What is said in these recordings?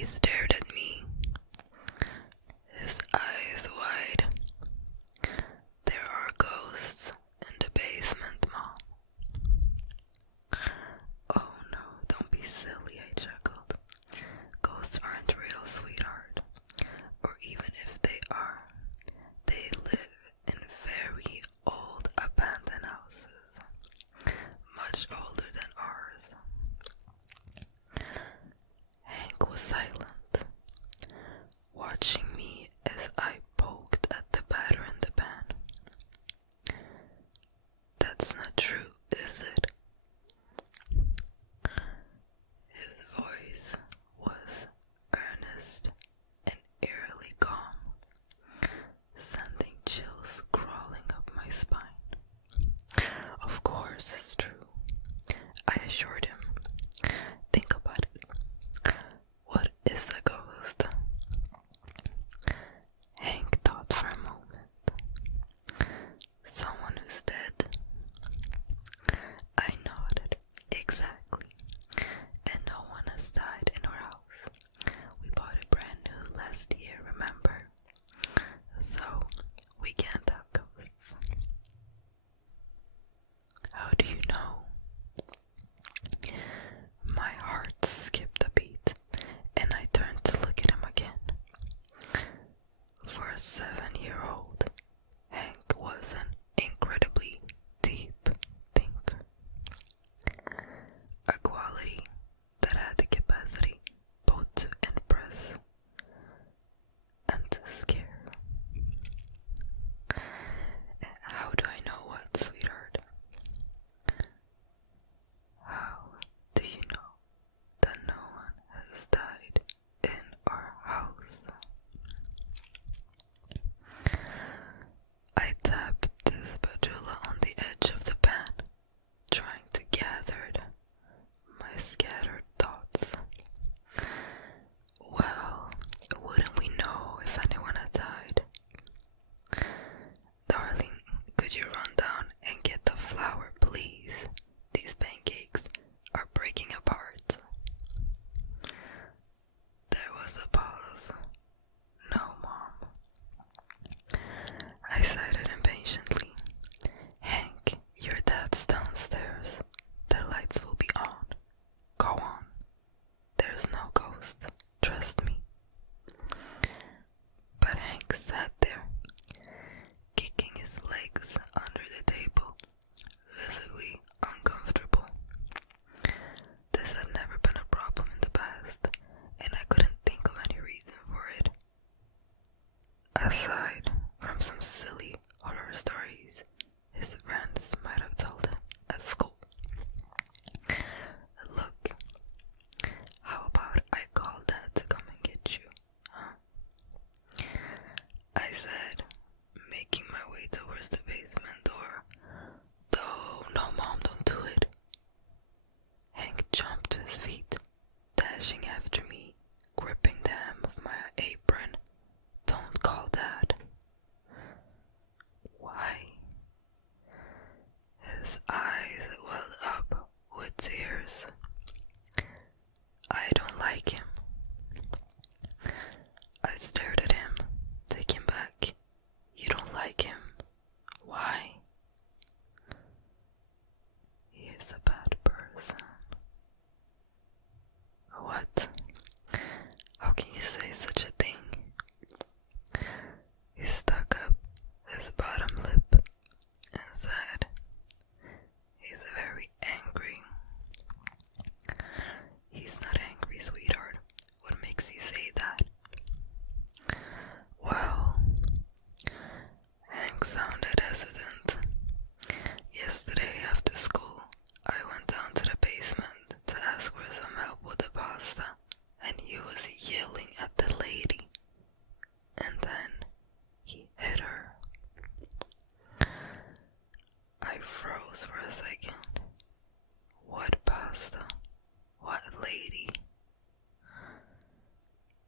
He stared at me, his eyes wide. There are ghosts in the basement, Mom. Oh no, don't be silly, I chuckled. Ghosts aren't real, sweetheart. Or even if they are, they live in very old abandoned houses, much older than ours. Hank was silent, watching me as I poked at the batter in the pan. That's not true, is it? His voice was earnest and eerily calm, sending chills crawling up my spine. Of course it's true, I assured him. Think about it. What is a ghost? Hank thought for a moment. Someone who's dead. I nodded. Exactly. And no one has died in our house. We bought it brand new last year, remember? So, we can't have ghosts. How do you know? My heart skipped a beat, and I turned to look at him again. For a 7-year-old, Hank was an incredibly deep thinker. A quality that had the capacity both to impress and to scare. How do I know what, sweetheart? How do you know that no one has died in our house? I tapped the spatula on the edge of the pan, trying to gather my scattered thoughts. Well, wouldn't we know if anyone had died? Darling, could you run down and get the flour, please? These pancakes are breaking apart. There was a pause. No, Mom. I sighed impatiently. Hank, your dad's downstairs. The lights will be on. Go on. There's no ghost. Trust me. But Hank sat there, kicking his legs under the table, visibly uncomfortable. This had never been a problem in the past, and I couldn't think of any reason for it. Aside from some silly horror stories his friends might have told him at school. Look, how about I call Dad to come and get you, huh? I said, making my way towards the basement door. Though, no, Mom, don't do it. Hank jumped to his feet, dashing after me, gripping the hem of my apron. Don't call Dad. Why? His eyes welled up with tears. I don't like him. I stared at him, taken back. You don't like him? Why? He is a bad person. What? How can you say such a thing? He stuck up his bottom lip and said, he's very angry. He's not angry, sweetheart. What makes you say that? Well, Hank sounded hesitant. Yesterday after school, I went down to the basement to ask for some help with the pasta, and he was yelling at the lady. And then he hit her. I froze for a second. What pasta? What lady?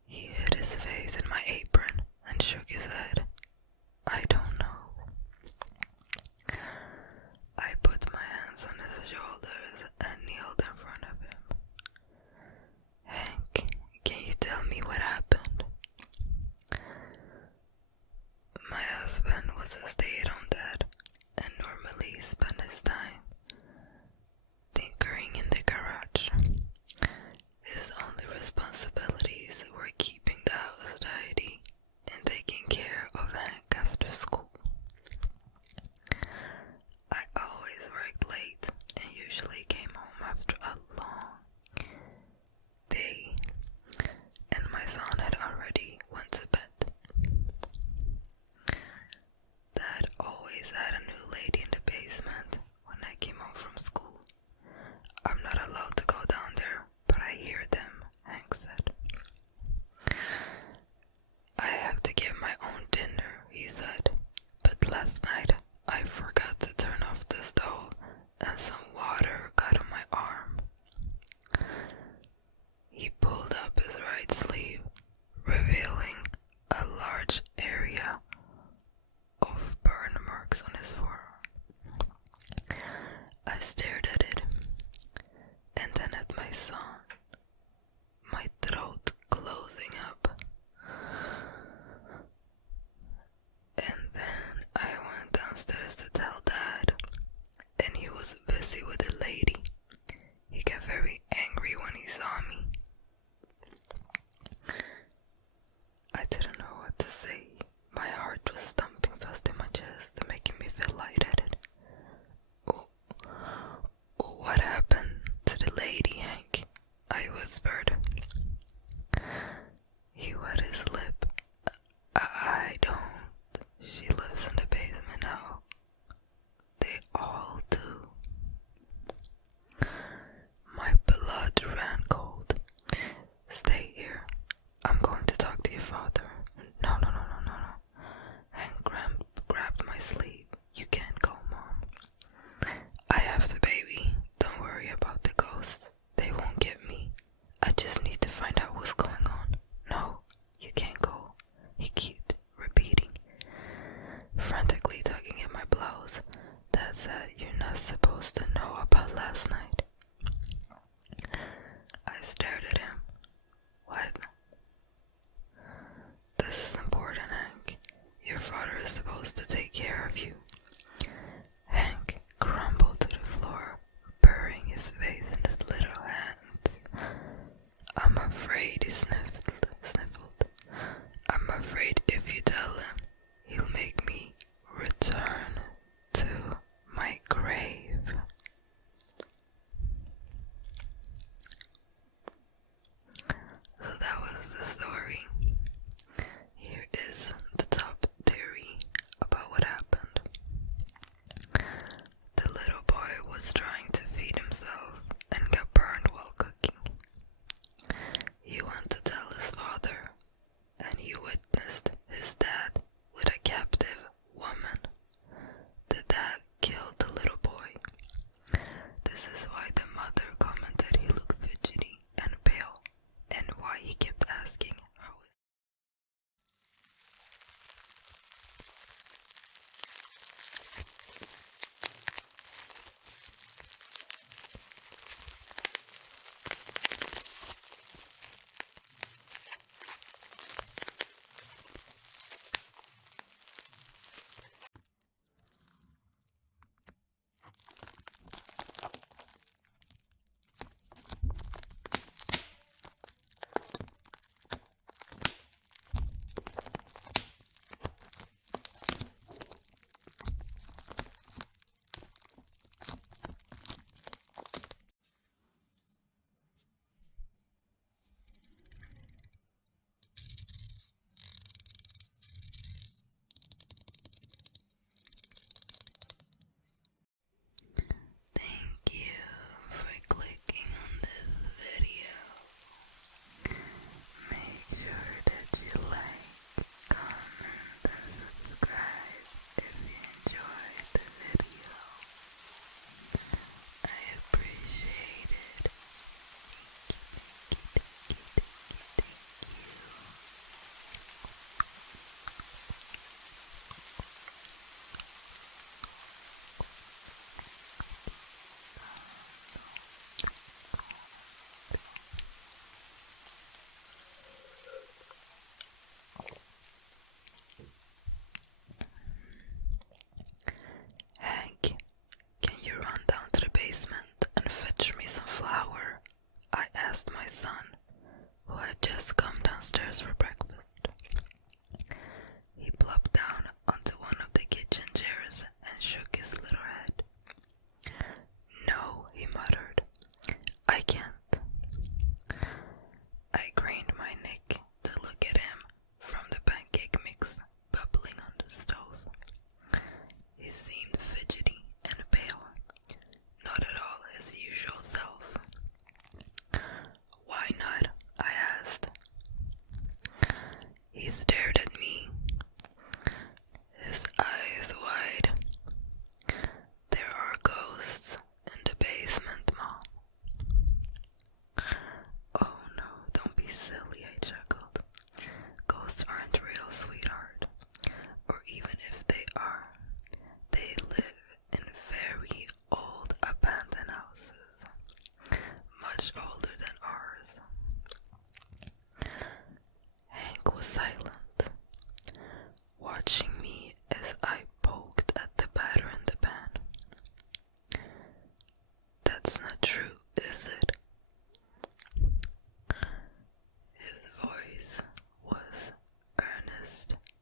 say my heart was thumping fast in my chest, making me feel lightheaded. Oh, what happened to the lady, Hank? I whispered. He wet his lip. I don't. She lives in the basement now. They all do. My blood ran cold. Stay here. I'm going to talk to your father. No. Hank grabbed my sleeve. You can't go, Mom. I have the baby. Don't worry about the ghosts. They won't get me. I just need to find out what's going on. No, you can't go. He kept repeating, frantically tugging at my blouse. Dad said you're not supposed to know about last night. I stared at him. What? This is important, Hank. Your father is supposed to take care of you. Hank crumbled to the floor, burying his face in his little hands. I'm afraid, he sniffled. I'm afraid if you tell him, he'll make me return to my grave. So that was the story. Here is the top theory about what happened. The little boy was trying to feed himself and got burned while cooking. He went to tell his father, and he witnessed his dad with a captive woman. The dad killed the little boy. This is why the mother commented he looked fidgety and pale, and why he kept asking how Thank you for clicking on this video. Make sure that you like, comment, and subscribe if you enjoyed the video. I appreciate it. Thank you. Hank, can you run down to the basement and fetch me some flour? I asked my son, who had just come downstairs for breakfast. He plopped down onto one of the kitchen chairs and shook his little head. No, he muttered. I can't. I craned my neck to look at him from the pancake mix bubbling on the stove. He seemed fidgety and pale, not at all his usual self. Why not? I asked. He stared at me, his eyes wide. There are ghosts in the basement, Mom. Oh no, don't be silly, I chuckled. Ghosts aren't real, sweetheart. Or even if they are, they live in very old abandoned houses, much older than ours. Hank was silent, watching me as I poked at the batter in the pan. That's not true, is it? His voice was earnest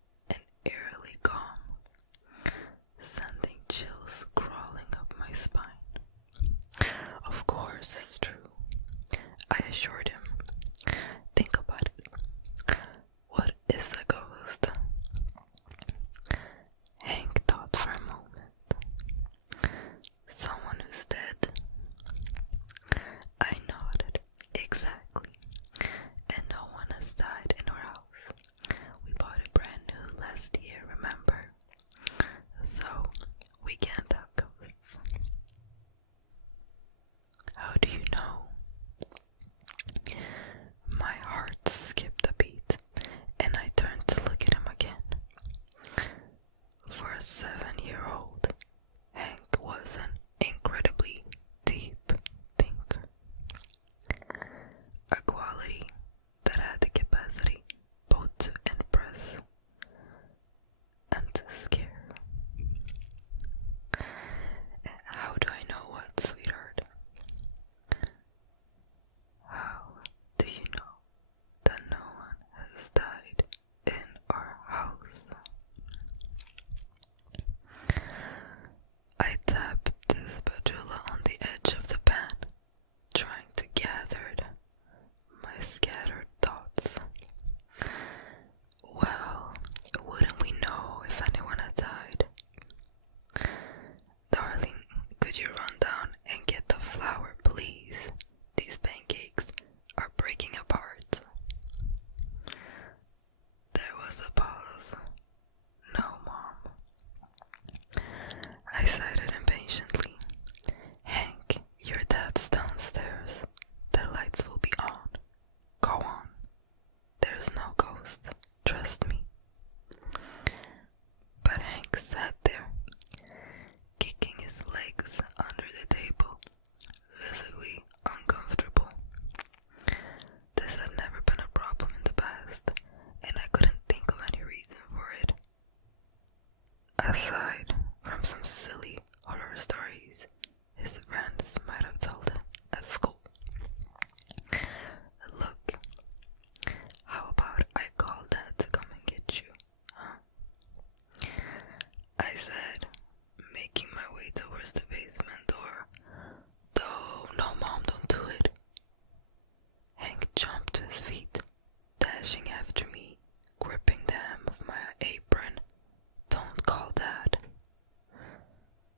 most, trust me. But Hank sat there, kicking his legs under the table, visibly uncomfortable. This had never been a problem in the past, and I couldn't think of any reason for it. Aside from some silly horror stories his friends might have told him at school. Look, how about I call Dad to come and get you, huh? I said, making my way towards the basement door. No, Mom, don't do it. Hank jumped to his feet, dashing after me, gripping the hem of my apron. Don't call Dad.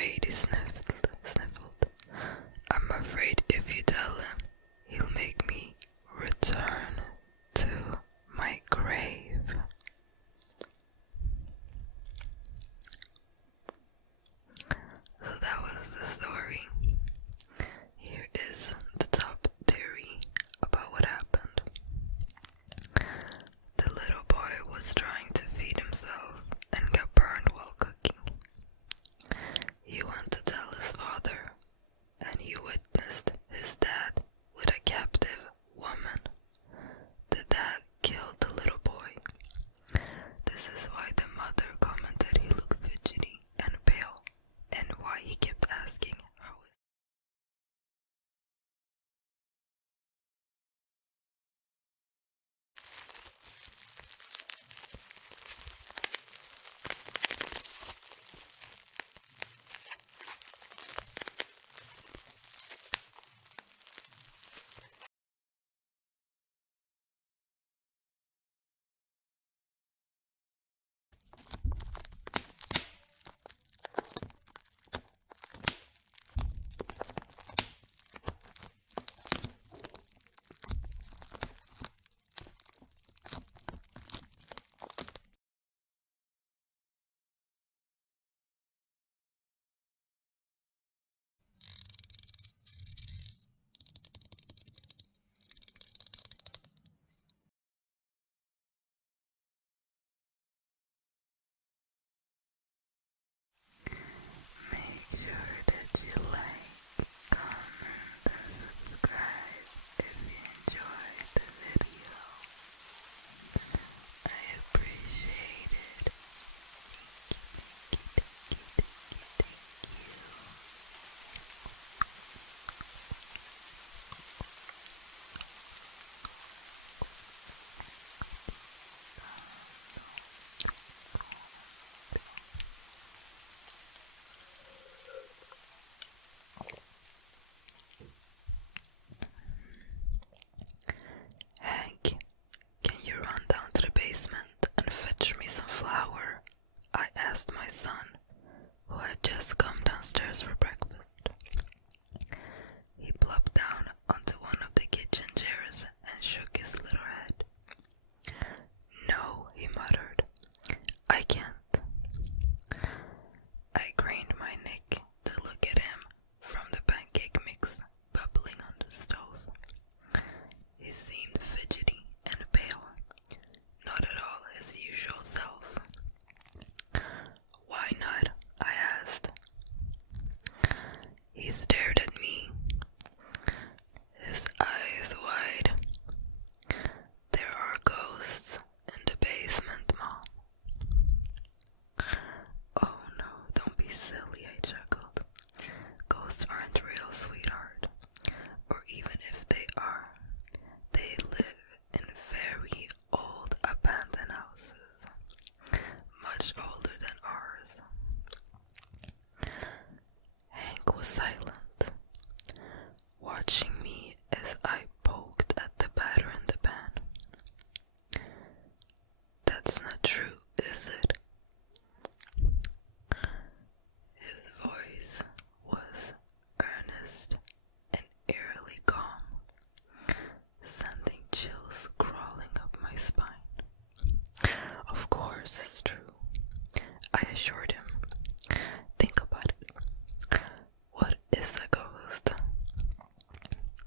afraid, he sniffled. I'm afraid if you tell him, he'll make me return to my grave. So that was the story. Here is the top theory about what happened. The little boy was trying to feed himself and got burned while cooking. He went to tell his father, and he witnessed his dad with a captive woman. The dad killed the little boy. This is why the mother commented he looked fidgety and pale, and why he kept asking how is make sure that you like, comment, and subscribe if you enjoyed the video. I appreciate it. Thank you. Hank, can you run down to the basement and fetch me some flour? I asked my son, who had just come downstairs for breakfast. He plopped down onto one of the kitchen chairs and shook his little head. No, he muttered. I can't. I craned my neck to look at him from the pancake mix bubbling on the stove. He seemed fidgety and pale, not at all his usual self. Why not? I asked. He stared at me, his eyes wide. There are ghosts in the basement, Mom. Oh no, don't be silly, I chuckled. Ghosts aren't real, sweetheart. Or even if they are, they live in very old abandoned houses, much older than ours. Hank was silent, watching me as I poked at the batter in the pan. That's not true, is it? His voice was earnest and eerily calm, sending chills crawling up my spine. Of course it's true, I assured him. Think about it. What is a ghost?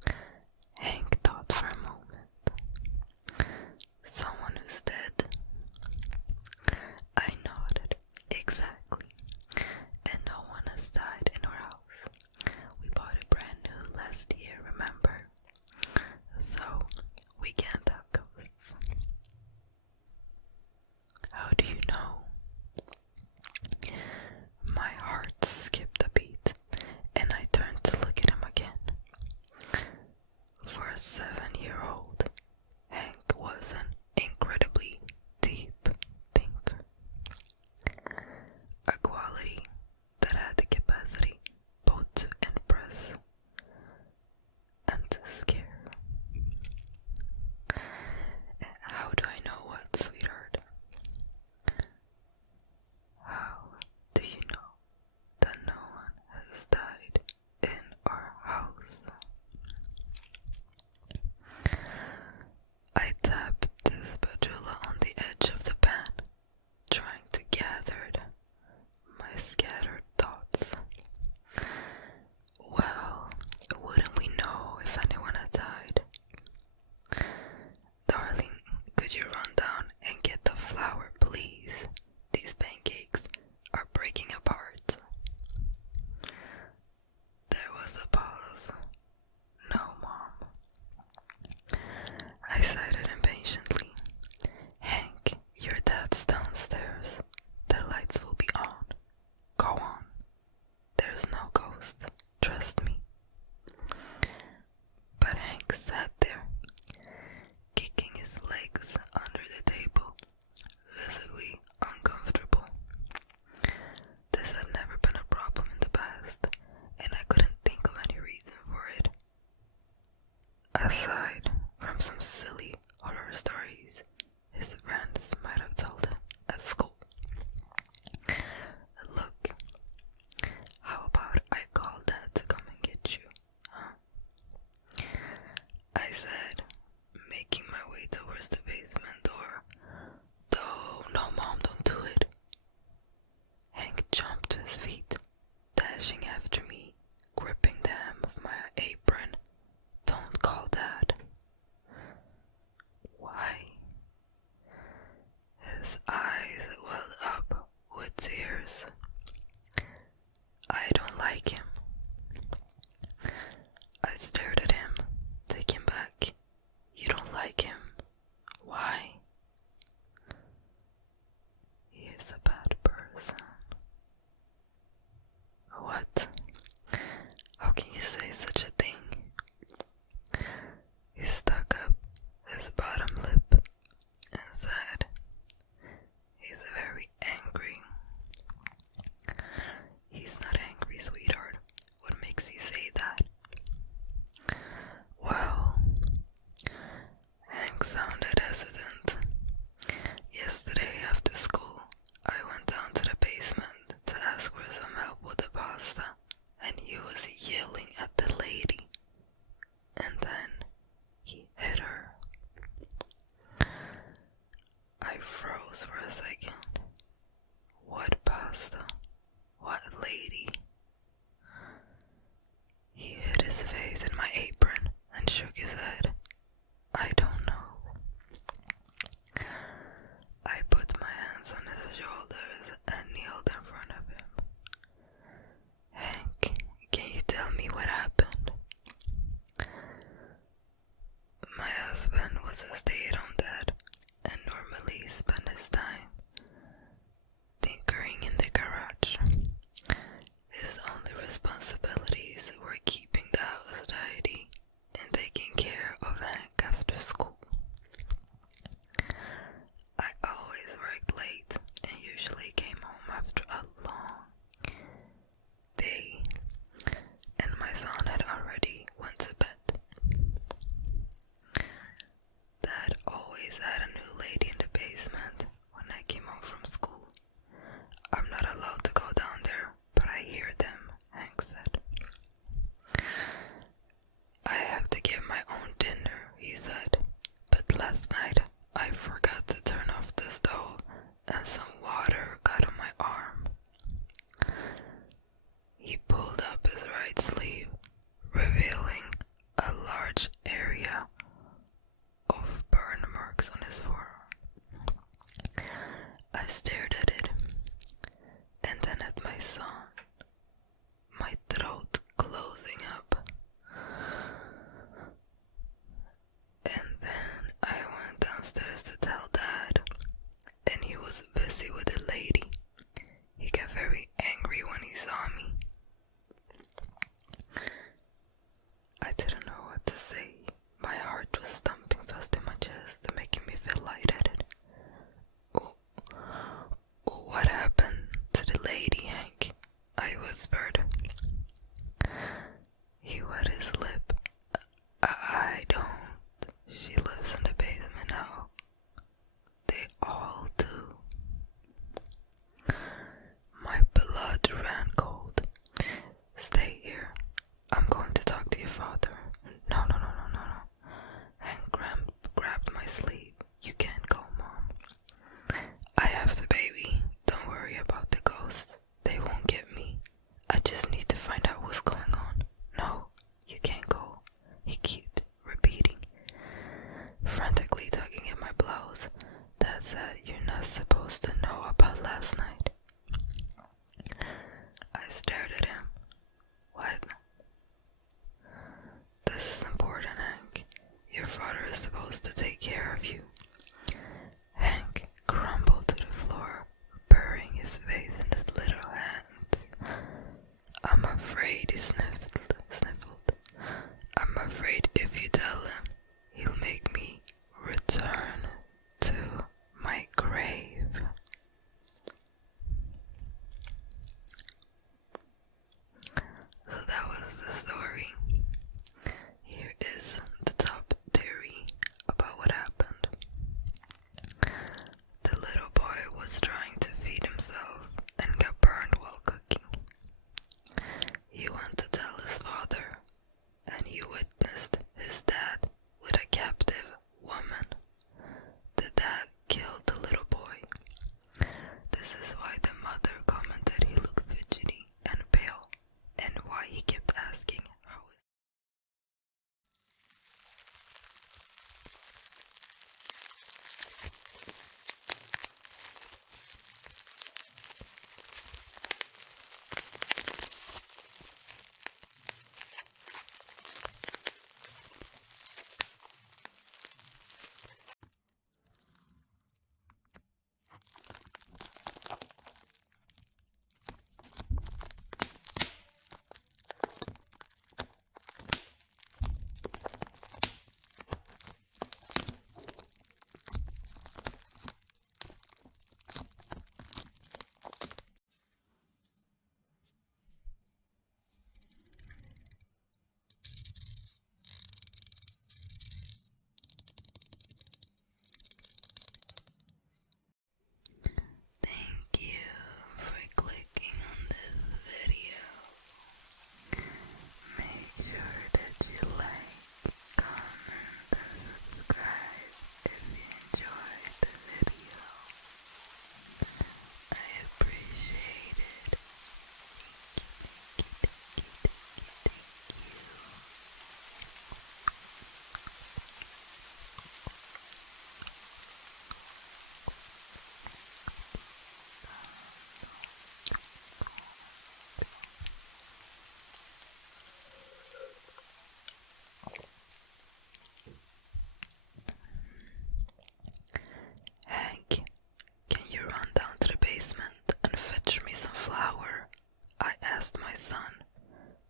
responsibilities were keeping the house tidy and taking care of Hank after school. I always worked late and usually came home after a long day, and my son had already went to bed. Dad always had a new lady in the basement when I came home from school. I'm not allowed to go down there, but I hear them, Hank said. I have to get my own dinner, he said, but last night I forgot to turn off the stove and some water got on my arm. He pulled up his right sleeve, revealing a large area of burn marks on his forearm. I stared at it, and then at my son, my throat closing up. And then I went downstairs to tell Dad, and he was busy with the lady. He got very angry when he saw me. I didn't know what to say. My heart was thumping fast in my chest, making me feel lightheaded. What happened to the lady, Hank? I whispered. He wet his lip. I don't. She lives in the basement now. They all do. My blood ran cold. Stay here. I'm going to talk to your father. No. Hank grabbed my sleeve. You can't go, Mom. I have the baby. Don't worry about the ghosts. They won't get me. I just need to find out what's going on. No, you can't go. He kept repeating, frantically tugging at my blouse. Dad said you're not supposed to know about last night. I stared at him. What? This is important, Hank. Your father is supposed to take care of you. Hank crumbled to the floor, burying his face in his little hands. I'm afraid, he sniffled. I'm afraid if you tell him, he'll make me return to my grave. So that was the story. Here is the top theory about what happened. The little boy was trying to feed himself and got burned while cooking. He went to tell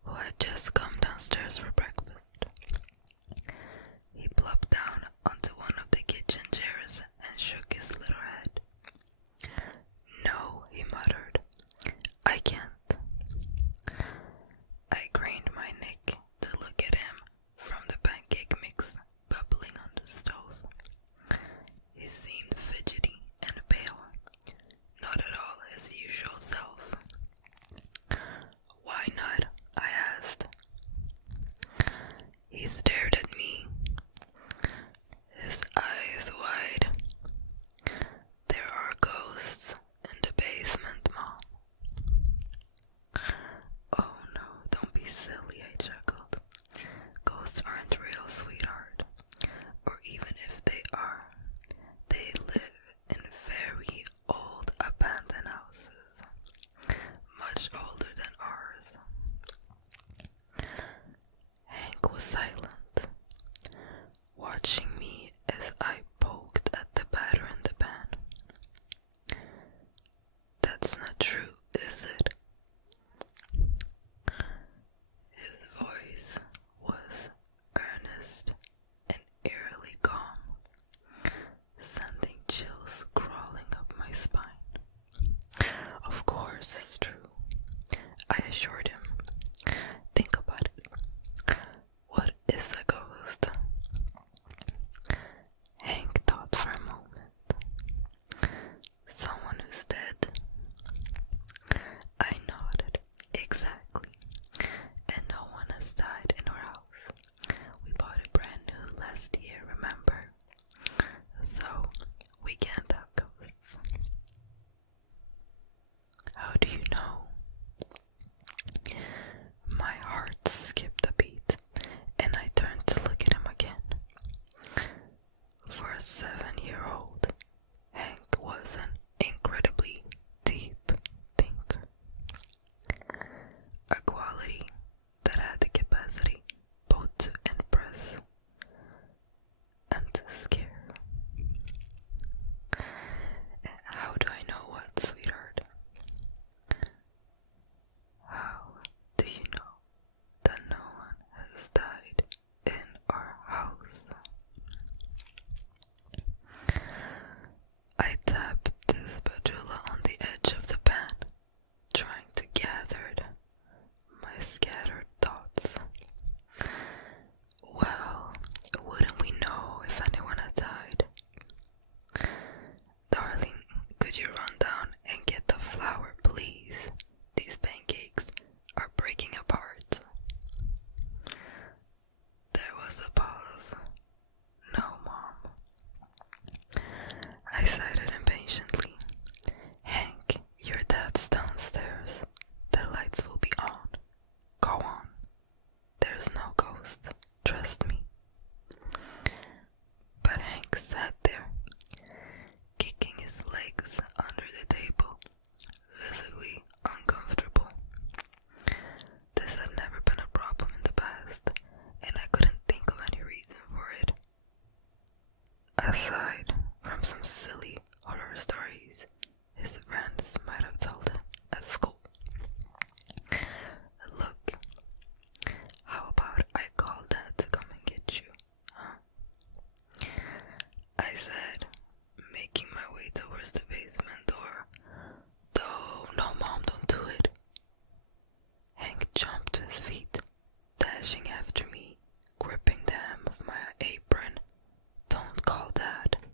who had just come downstairs for breakfast. He plopped down onto one of the kitchen chairs and shook his little head. "No," he muttered, "I can't." I craned my neck to look at him from the pancake mix bubbling on the stove. He seemed fidgety and pale, not at all his usual self. "Why not?" I asked. He stared at me, his eyes wide. "There are ghosts in the basement, Mom." "Oh no, don't be silly," I chuckled. "Ghosts aren't real, sweetheart. Or even if they are, they live in very old abandoned houses, much older than ours." Hank was silent, watching me as I poked at the batter in the pan. "That's not true, is it?" His voice was earnest and eerily calm, sending chills crawling up my spine. "Of course it's true," I assured him. "Think about it. What is a ghost?" Hank thought for a moment. "Someone who's dead." I nodded. "Exactly. And no one has died in our house. We bought it brand new last year, remember? So, we can't have ghosts." "How do you know?" My heart skipped a beat, and I turned to look at him again. For a 7-year-old, Hank was an incredibly deep thinker, a quality that had the capacity both to impress and to scare. "How do I know what, sweetheart?" "How do you know that no one has died in our house?" I tapped the spatula on the edge of the pan, trying to gather my scattered thoughts. "Well, wouldn't we know if anyone had died? Darling, could you run down and get the flour, please? These pancakes are breaking apart." There was a pause. "No, Mom." I sighed impatiently. "Hank, your dad's downstairs. The lights will be on. Go on. There's no ghost. Trust me." But Hank sat there, kicking his legs under the table, visibly uncomfortable. This had never been a problem in the past, and I couldn't think of any reason for it, aside from some silly horror stories his friends might have told him at school. "Look, how about I call Dad to come and get you, huh?" I said, making my way towards the basement door. No, Mom, don't do it." Hank jumped to his feet, dashing after me, gripping the hem of my apron. "Don't call Dad."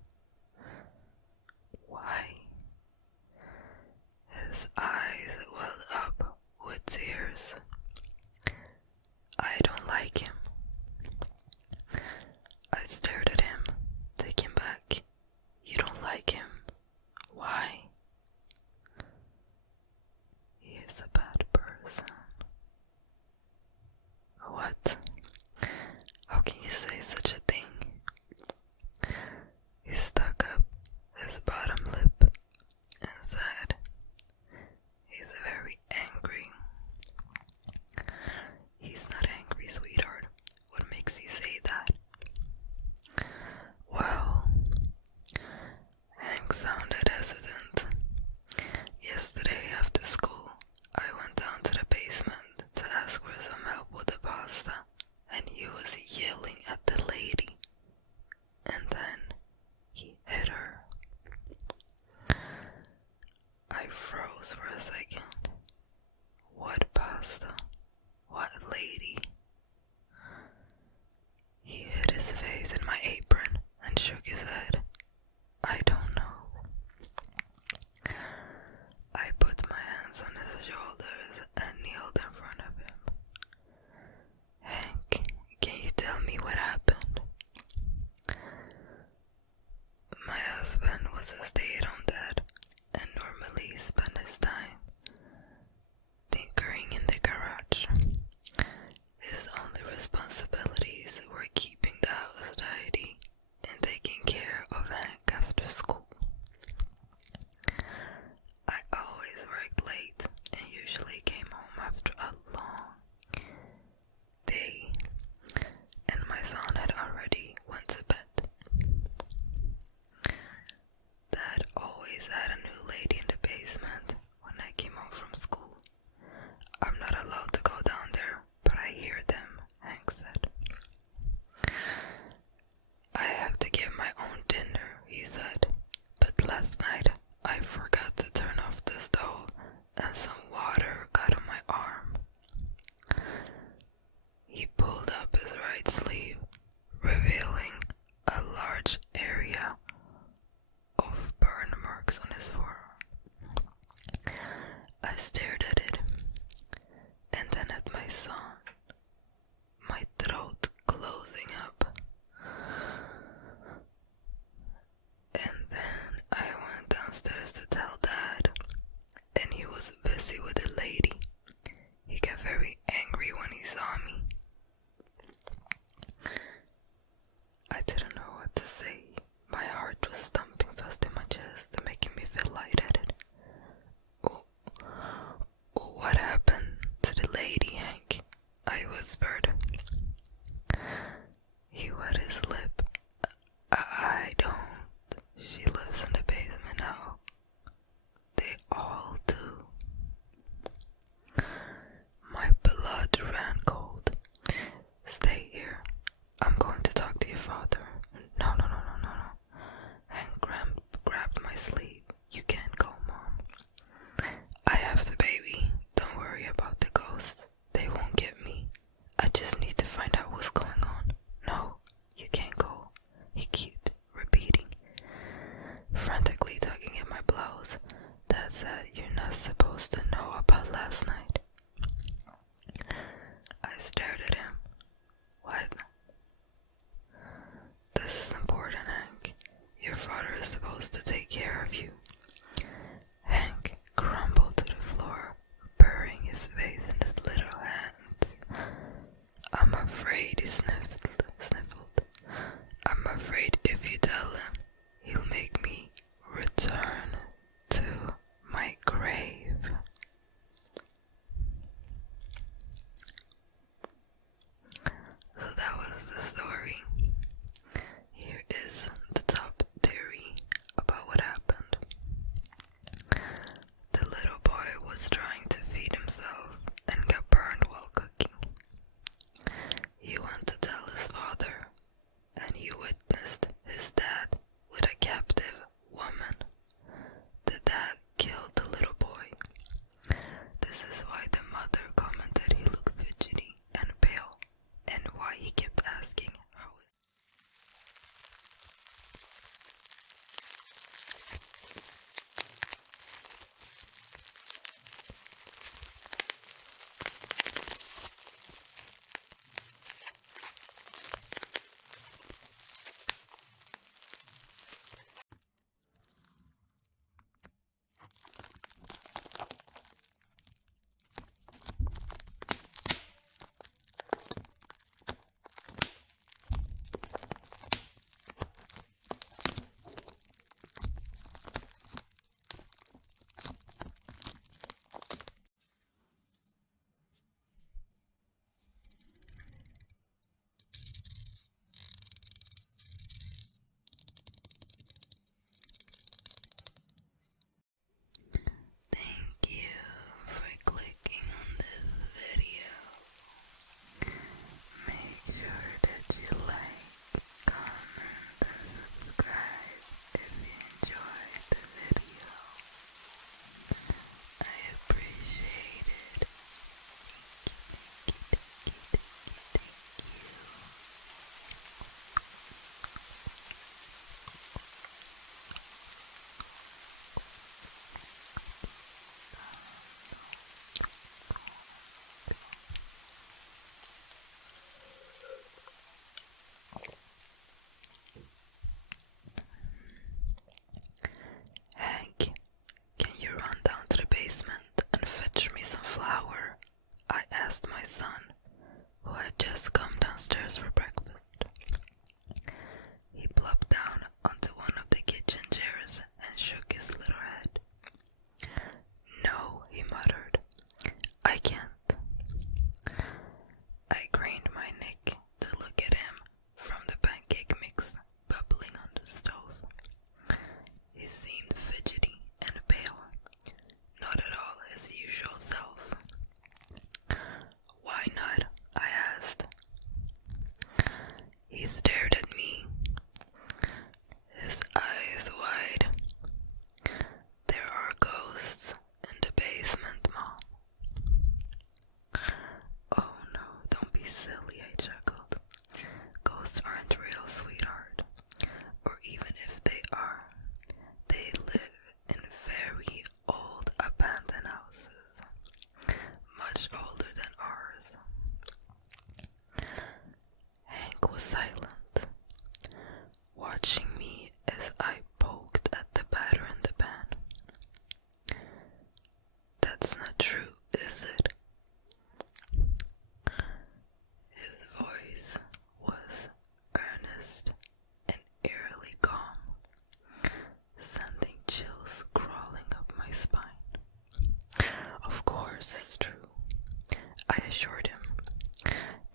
whispered. He wet his lip. I don't. She lives in the basement now. They all do. My blood ran cold. Stay here. I'm going to talk to your father. No. Hank grabbed my sleeve. You can't go, Mom. I have the baby. Don't worry about the ghosts. They won't get me. I just need to find out what's going on. No, you can't go. He kept repeating, frantically tugging at my blouse. Dad said you're not supposed to know about last night. I stared at him. What? This is important, Hank. Your father is supposed to take care of you. Hank crumbled to the floor, burying his face in his little hands. I'm afraid, he sniffled. I'm afraid if you tell him, he'll make me return to my grave. So that was the story. Here is the top theory about what happened. The little boy was trying to feed himself and got burned while cooking. He went to tell his father, and he witnessed his dad with a captive woman. The dad killed the little boy. This is why the mother commented he looked fidgety and pale, and why he kept asking how Thank you for clicking on this video. Make sure that you like, comment, and subscribe if you enjoyed the video. I appreciate it. Thank you. Hank, can you run down to the basement and fetch me some flour? I asked my son, who had just come downstairs for breakfast. He plopped down onto one of the kitchen chairs and shook his little head. No, he muttered. I can't. I craned my neck to look at him from the pancake mix bubbling on the stove. He seemed fidgety and pale, not at all his usual self. Why not? I asked. He stared at me, his eyes wide. There are ghosts in the basement, Mom. Oh no, don't be silly, I chuckled. Ghosts aren't real, sweetheart. Or even if they are, they live in very old abandoned houses, much older than ours. Hank was silent, watching me as I poked at the batter in the pan. That's not true, is it? His voice was earnest and eerily calm, sending chills crawling up my spine. Of course it's true, I assured him.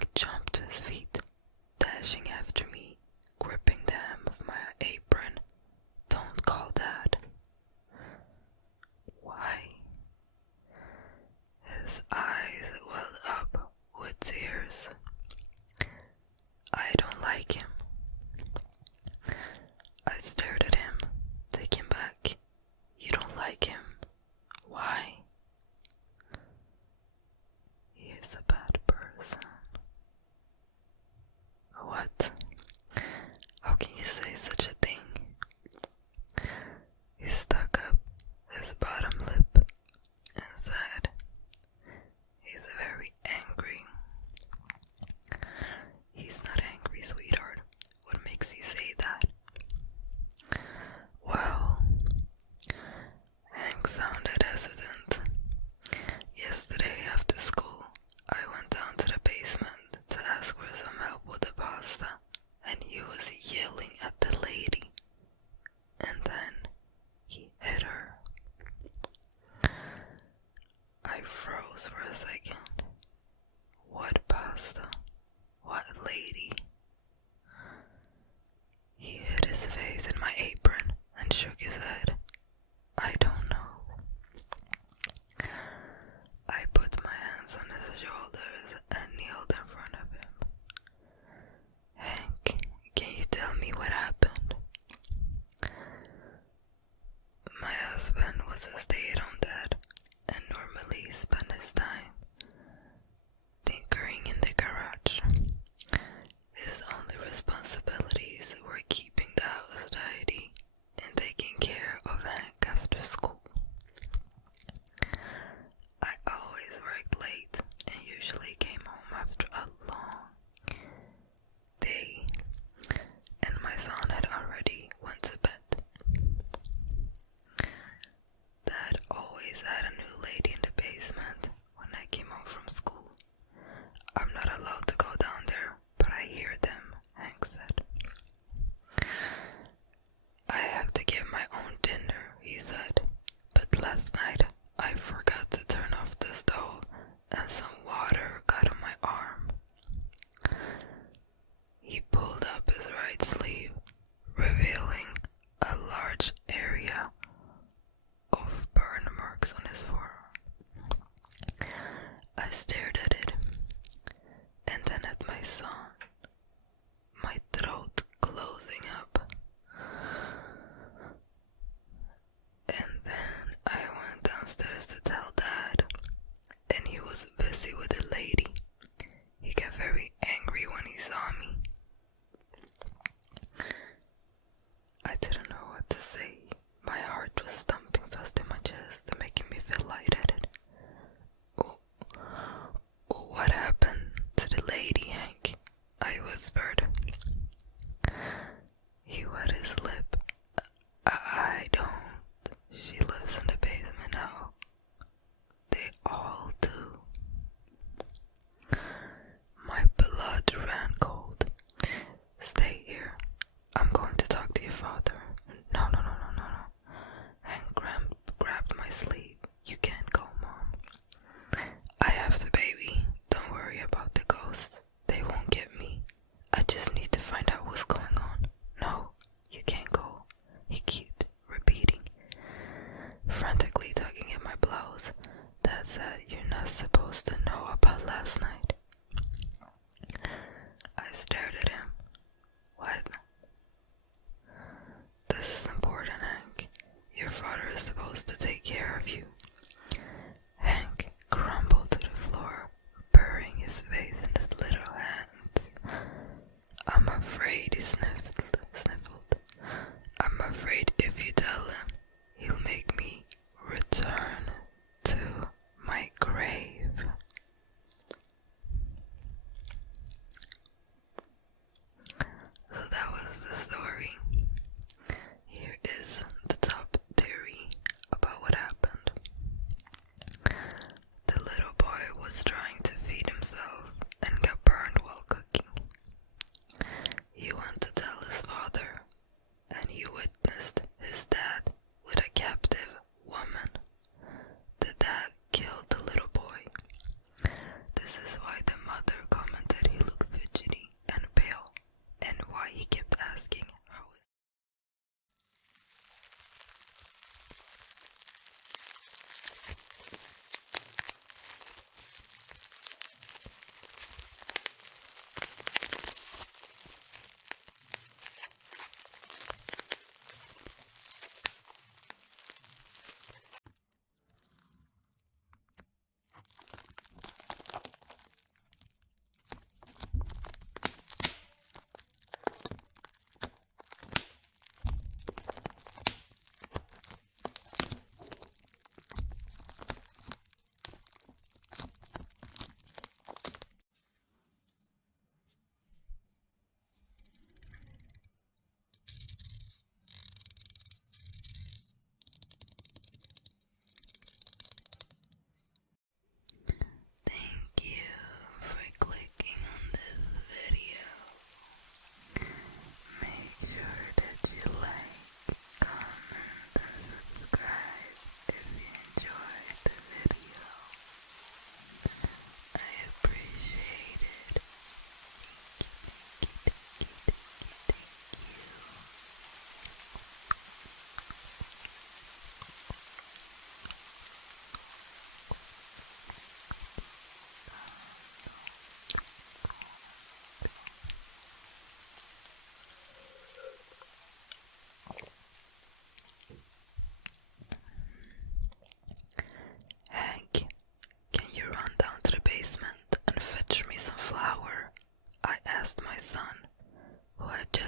Hank jumped to his feet, dashing after me, gripping the hem of my apron. Don't call Dad. Why? His eyes welled up with tears. I don't like him. I stared at him, taken back. You don't like him? Why? He is a bad person. What? How can you say such a thing? He stuck up his bottom lip and said, he's very angry. He's not angry, sweetheart. What makes you say that? Well, Hank sounded hesitant. Yesterday after school, I went down to the basement to ask for some help with the pasta, and he was yelling at the lady. And then he hit her. I froze for a second. What pasta? What lady? He hid his face in my apron and shook his head. I don't know. I put my hands on his shoulders and kneeled in front of him. Hank, can you tell me what happened? My husband was a stay-at-home dad and normally spent his time tinkering in the garage. His only responsibilities were keeping the house tidy and taking care of Hank after school. I always worked late and usually came home after a long day, and my son had already went to bed. Dad always had a new lady in the basement when I came home from school. I'm not allowed to go down there, but I hear them, Hank said. I have to get my own dinner, he said, but last night I forgot to turn off the stove and some water got on my arm. He pulled up his right sleeve, revealing a large area of burn marks on his forearm. I stared at it, and then at my son, my throat closing up. And then I went downstairs to tell Dad, and he was busy with the lady. He got very angry when he saw me. I didn't know what to say. My heart was thumping fast in my chest, making me feel lightheaded. What happened to the lady, Hank? I whispered. He wet his lip. I don't. She lives in the basement now. They all do. My blood ran cold. Stay here. I'm going to talk to your father. No. Hank grabbed my sleeve. You can't go, Mom. I have the baby. Don't worry about the ghosts. They won't get me. I just need to find out what's going on. No, you can't go. He kept repeating, frantically tugging at my blouse. Dad said you're not supposed to know about last night. I stared at him. What? This is important, Hank. Your father is supposed to take care of you. Hank crumbled to the floor, burying his face in his little hands. I'm afraid, he sniffled. I'm afraid if you tell him, he'll make me return to my grave.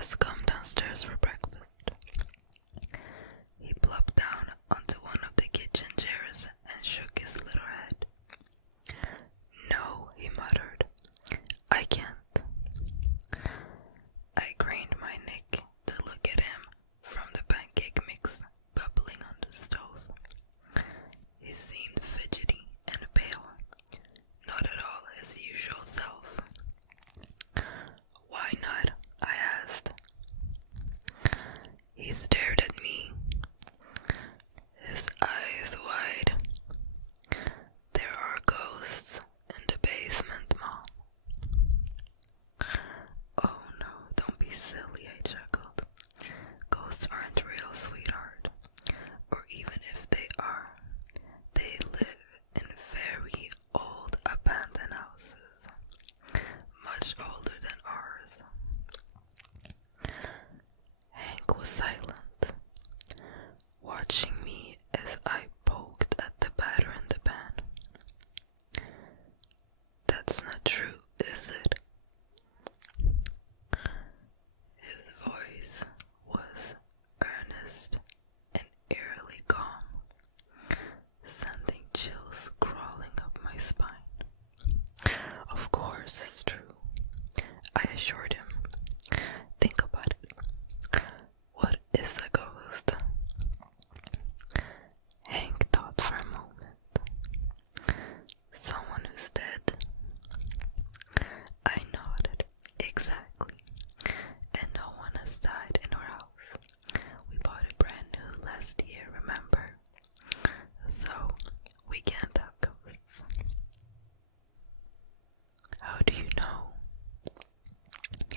just come downstairs for breakfast. He plopped down onto one of the kitchen chairs and shook his little head. No, he muttered. I can't. I craned my neck to look at him from the pancake mix bubbling on the stove. He seemed fidgety and pale, not at all his usual self. Why not? I asked. He stared at me, his eyes wide. There are ghosts in the basement, Mom. Oh no, don't be silly, I chuckled. Ghosts aren't real, sweetheart. Or even if they are, they live in very old abandoned houses, much older than ours. Hank was silent, watching me as I poked at the batter in the pan. That's not true, is it? His voice was earnest and eerily calm, sending chills crawling up my spine. Of course it's true, I assured him. Think about it. What is a ghost? Hank thought for a moment. Someone who's dead. I nodded. Exactly. And no one has died in our house. We bought it brand new last year, remember? So, we can't have ghosts. How do you know?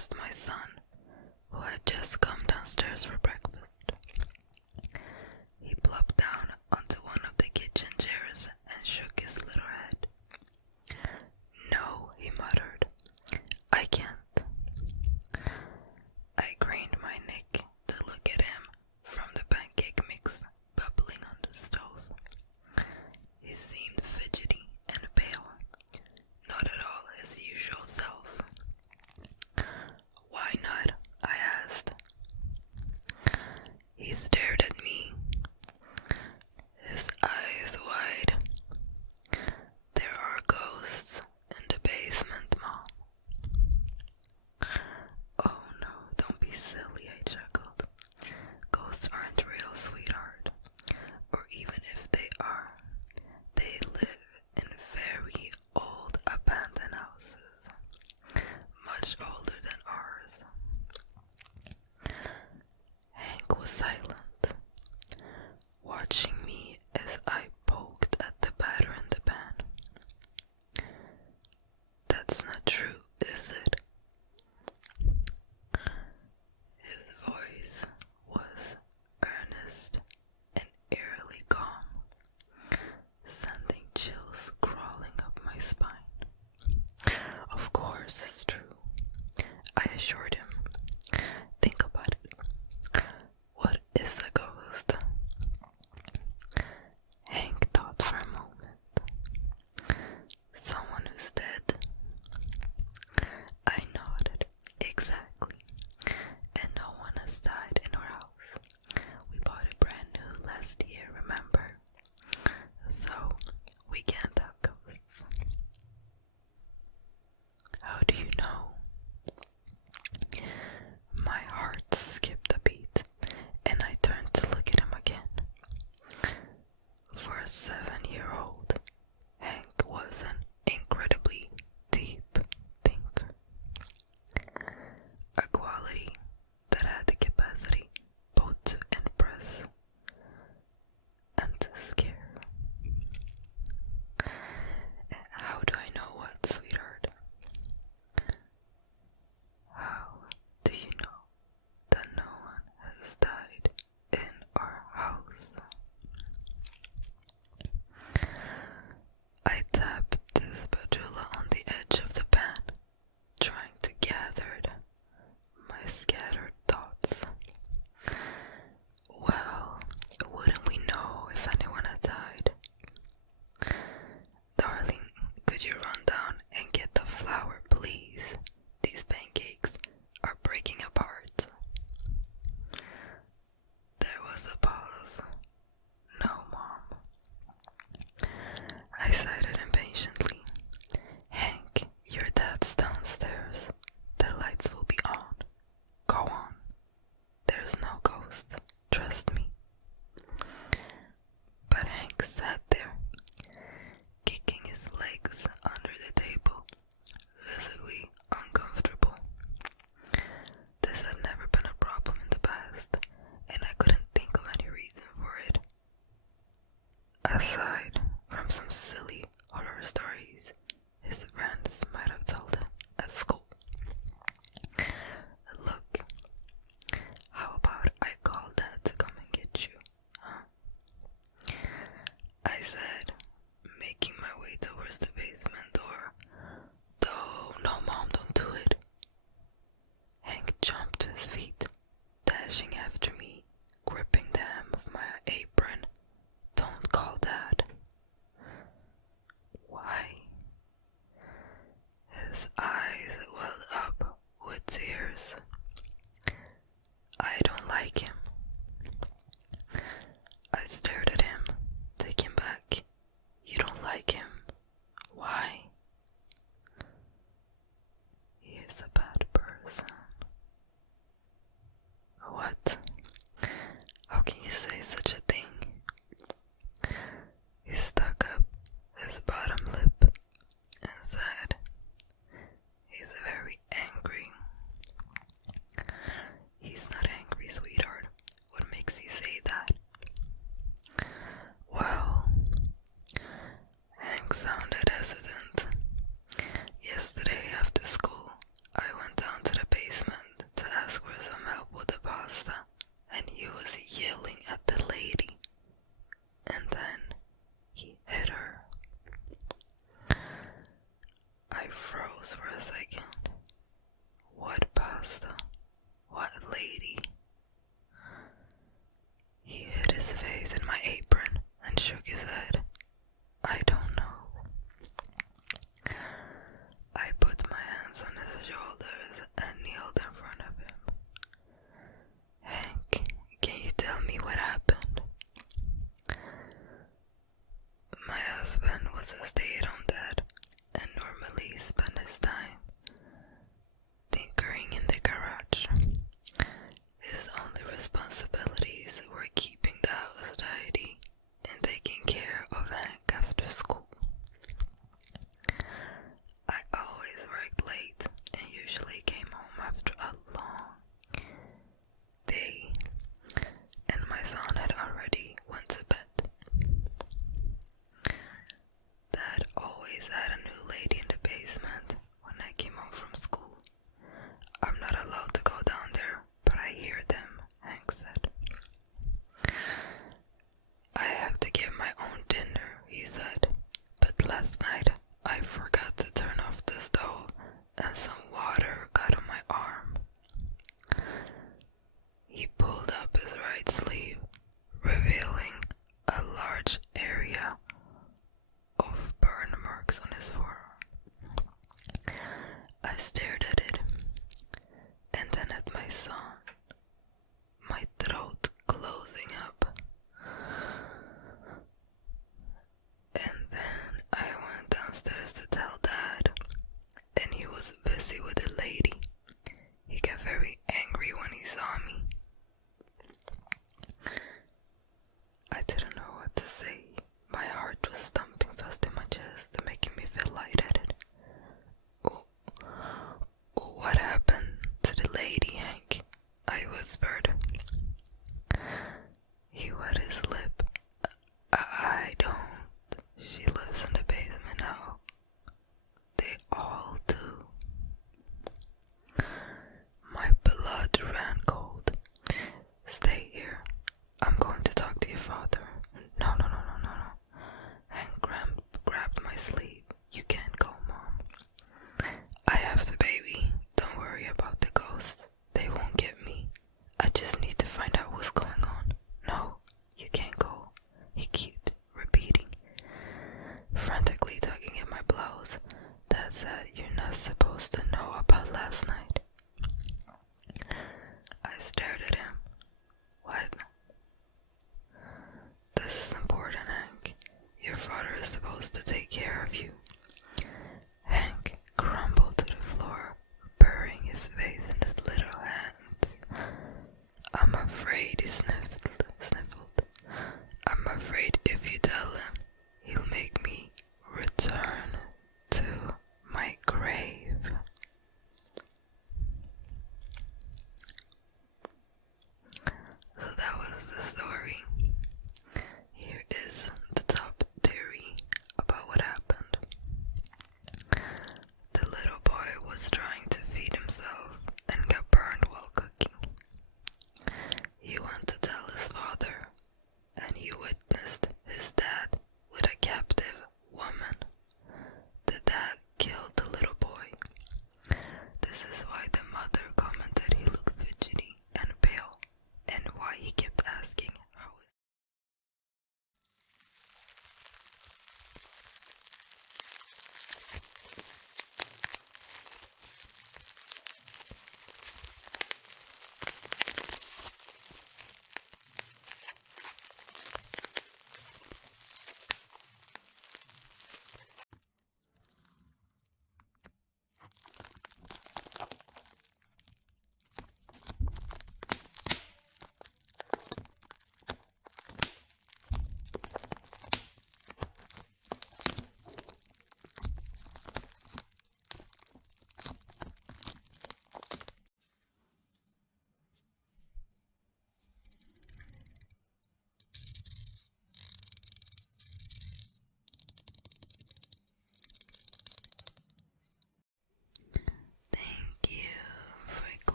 past my son, who had just come downstairs for breakfast. He plopped down onto one of the kitchen chairs and shook his little head. "No," he muttered, "I can't." I craned my neck to look at him from the pancake mix bubbling on the stove. He seemed fidgety and pale, not at all his usual self. "Why not?" I asked. He stared at me, his eyes wide. "There are ghosts in the basement, Mom." "Oh no, don't be silly," I chuckled. "Ghosts aren't real, sweetheart. Or even if they are, they live in very old abandoned houses, much older than ours." Hank was silent, watching me as I poked at the batter in the pan. "That's not true, is it?" His voice was earnest and eerily calm, sending chills crawling up my spine. "Of course it's true," I assured him. "Think about it. What is a ghost?" Hank thought for a moment. "Someone who's dead." I nodded. "Exactly. And no one has died in our house. We bought it brand new last year, remember? So we can't have ghosts." "How do you know?" My heart skipped a beat, and I turned to look at him again. For a 7-year-old, Hank was an incredibly deep thinker, a quality that had the capacity both to impress and to scare. "How do I know what, sweetheart?" "How do you know that no one has died in our house?" I tapped the spatula on the edge of the pan, trying to gather my scattered thoughts. "Well, wouldn't we know if anyone had died? Darling, could you run down and get the flour, please? These pancakes are breaking apart." There was a pause. "No, Mom." I sighed impatiently. "Hank, your dad's downstairs. The lights will be on. Go on. There's no ghost. Trust me." But Hank sat there, kicking his legs under the table, visibly uncomfortable. This had never been a problem in the past, and I couldn't think of any reason for it, aside from some silly horror stories his friends might have told him at school. "Look, how about I call Dad to come and get you, huh?" I said, making my way towards the basement door. No, Mom, don't do it." Hank jumped to his feet, dashing after me, gripping the hem of my apron. "Don't call Dad."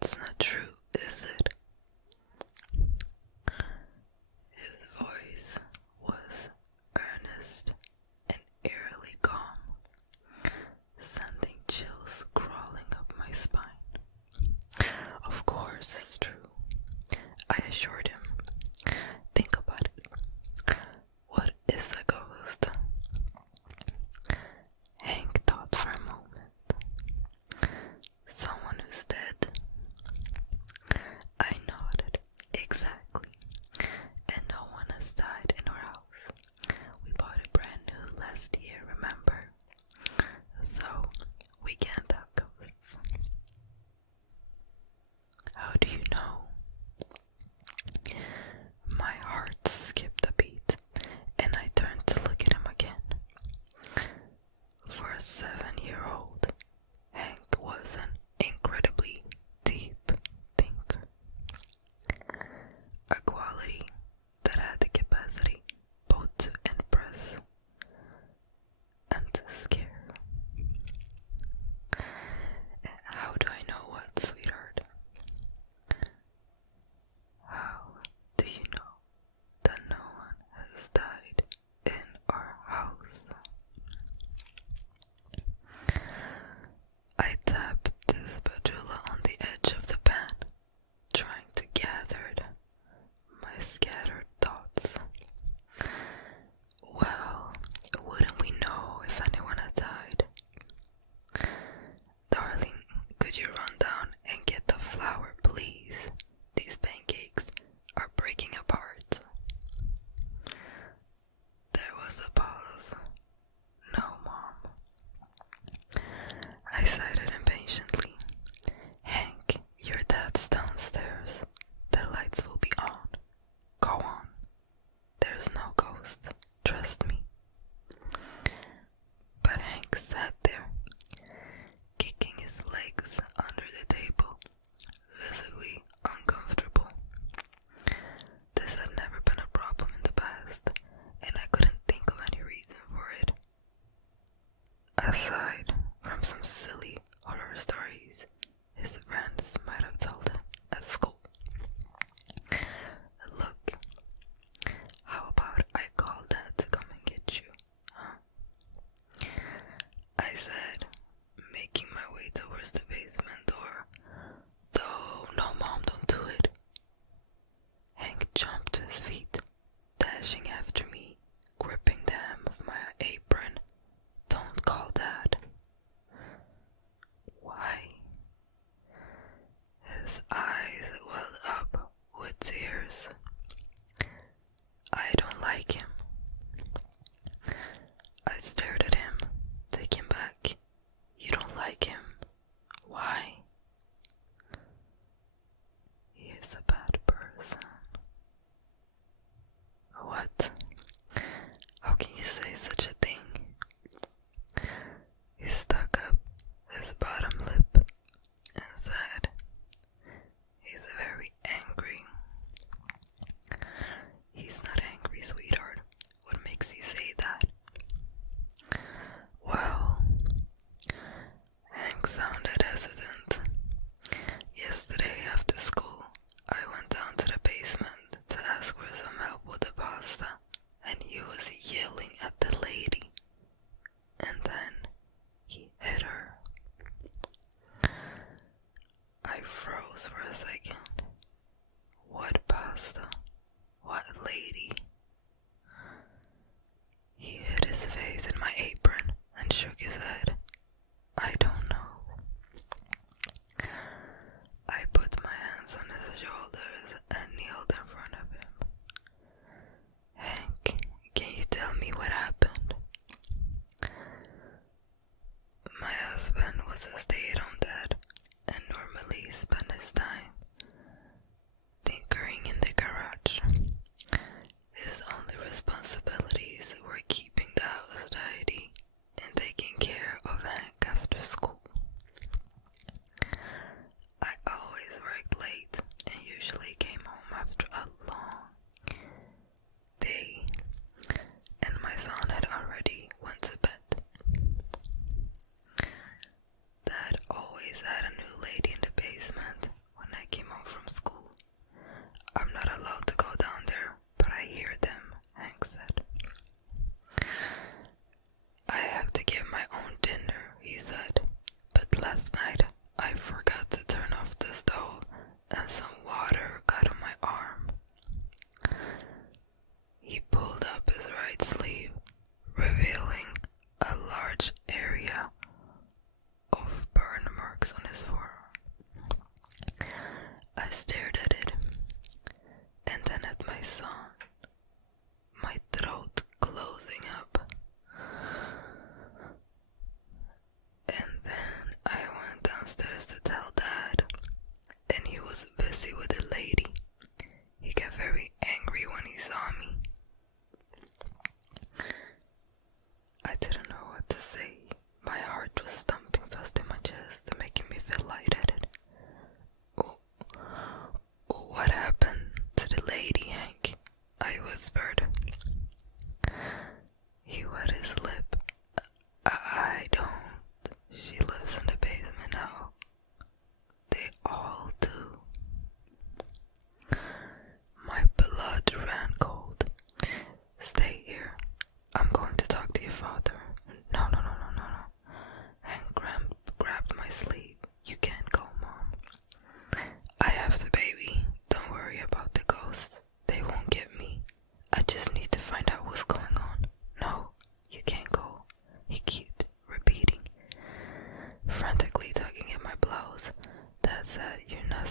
That's not true, is it? His voice was earnest and eerily calm, sending chills crawling up my spine. Of course it's true, I assured him. Think about it. What is a ghost? Hank thought for a moment. Someone who's dead. I nodded. Exactly. And no one has died in our house. We bought it brand new last year, remember? So, we can't have ghosts. How do you know? My heart skipped a beat, and I turned to look at him again. For a 7-year-old, Hank was an incredibly deep thinker. A quality that had the capacity both to impress and to scare. How do I know what, sweetheart? How do you know that no one has died in our house? I tapped the spatula on the edge of the pan, trying to gather my scattered thoughts. Well, wouldn't we know if anyone had died? Darling, could you run down and get the flour, please? These pancakes are breaking apart. There was a pause. No, Mom. I sighed impatiently. Hank, your dad's downstairs. The lights will be on. Go on. There's no ghost. Trust me. But Hank sat there, kicking his legs under the table, visibly uncomfortable. This had never been a problem in the past, and I couldn't think of any reason for it. Aside from some silly horror stories his friends might have told him at school. Look, how about I call Dad to come and get you, huh? I said, making my way towards the basement door. Though, no, Mom, don't do it. Hank jumped to his feet, dashing after me, gripping the hem of my apron. Don't call Dad. Why? His eyes welled up with tears. I don't like him. I stared at him, taken back. You don't like him? Why? He is a bad person. What? How can you say such a thing? He stuck up his bottom lip and said, he's very angry. He's not angry, sweetheart. What makes you say that? Well, Hank sounded hesitant. Yesterday after school, I went down to the basement to ask for some help with the pasta, and he was yelling at the lady. And then he hit her. I froze for a second. What pasta? What lady? He hid his face in my apron and shook his head. I don't know. I put my hands on his shoulders and kneeled in front of him. Hank, can you tell me what happened? My husband was a stay-at-home dad and normally spent his time tinkering in the garage. His only responsibilities were keeping the house tidy and taking care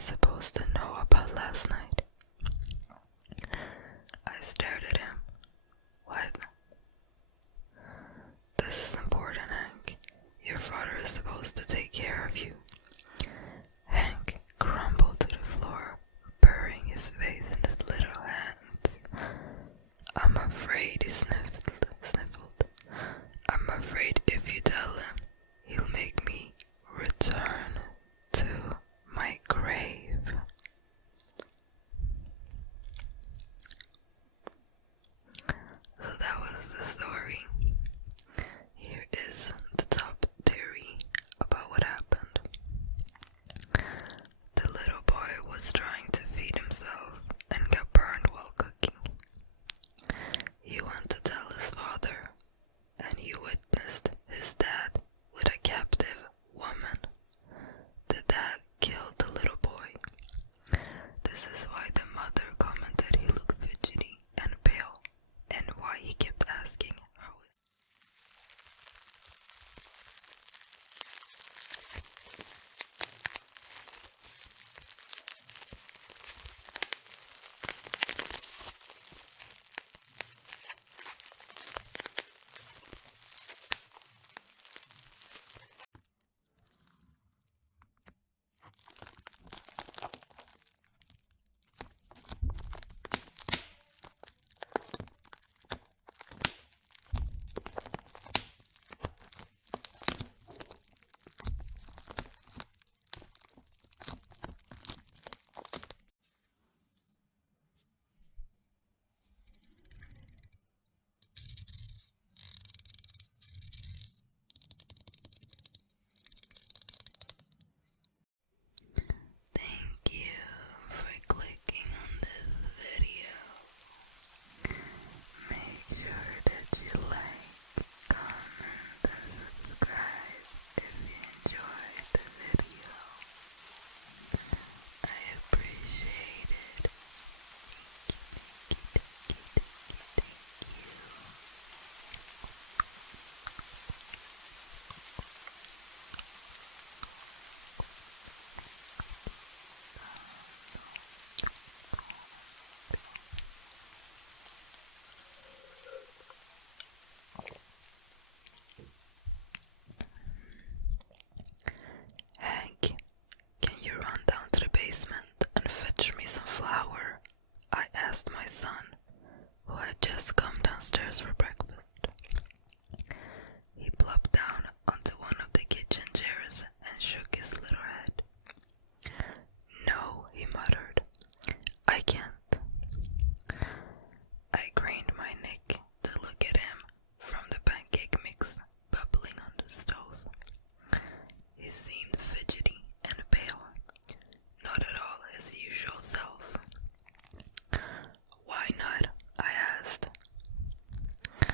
supposed to know about last night? I stared at him. What? This is important, Hank. Your father is supposed to take care of you. Hank crumbled to the floor, burying his face in his little hands. I'm afraid, he sniffled. I'm afraid if you tell him, he'll make me return to my grave. So that was the story. Here is the top theory about what happened. The little boy was trying to feed himself and got burned while cooking. He went to tell his father, and he witnessed his dad with a captive woman. The dad killed the little boy. This is why the mother commented he looked fidgety and pale, and why he kept asking how is. Thank you for clicking on this video. Make sure that you like, comment, and subscribe if you enjoyed the video. I appreciate it. Thank you. Hank, can you run down to the basement and fetch me some flour? I asked my son, who had just come downstairs for breakfast. He plopped down onto one of the kitchen chairs and shook his little head. No, he muttered. I can't. I craned my neck to look at him from the pancake mix bubbling on the stove. He seemed fidgety and pale, not at all his usual self. Why not? I asked.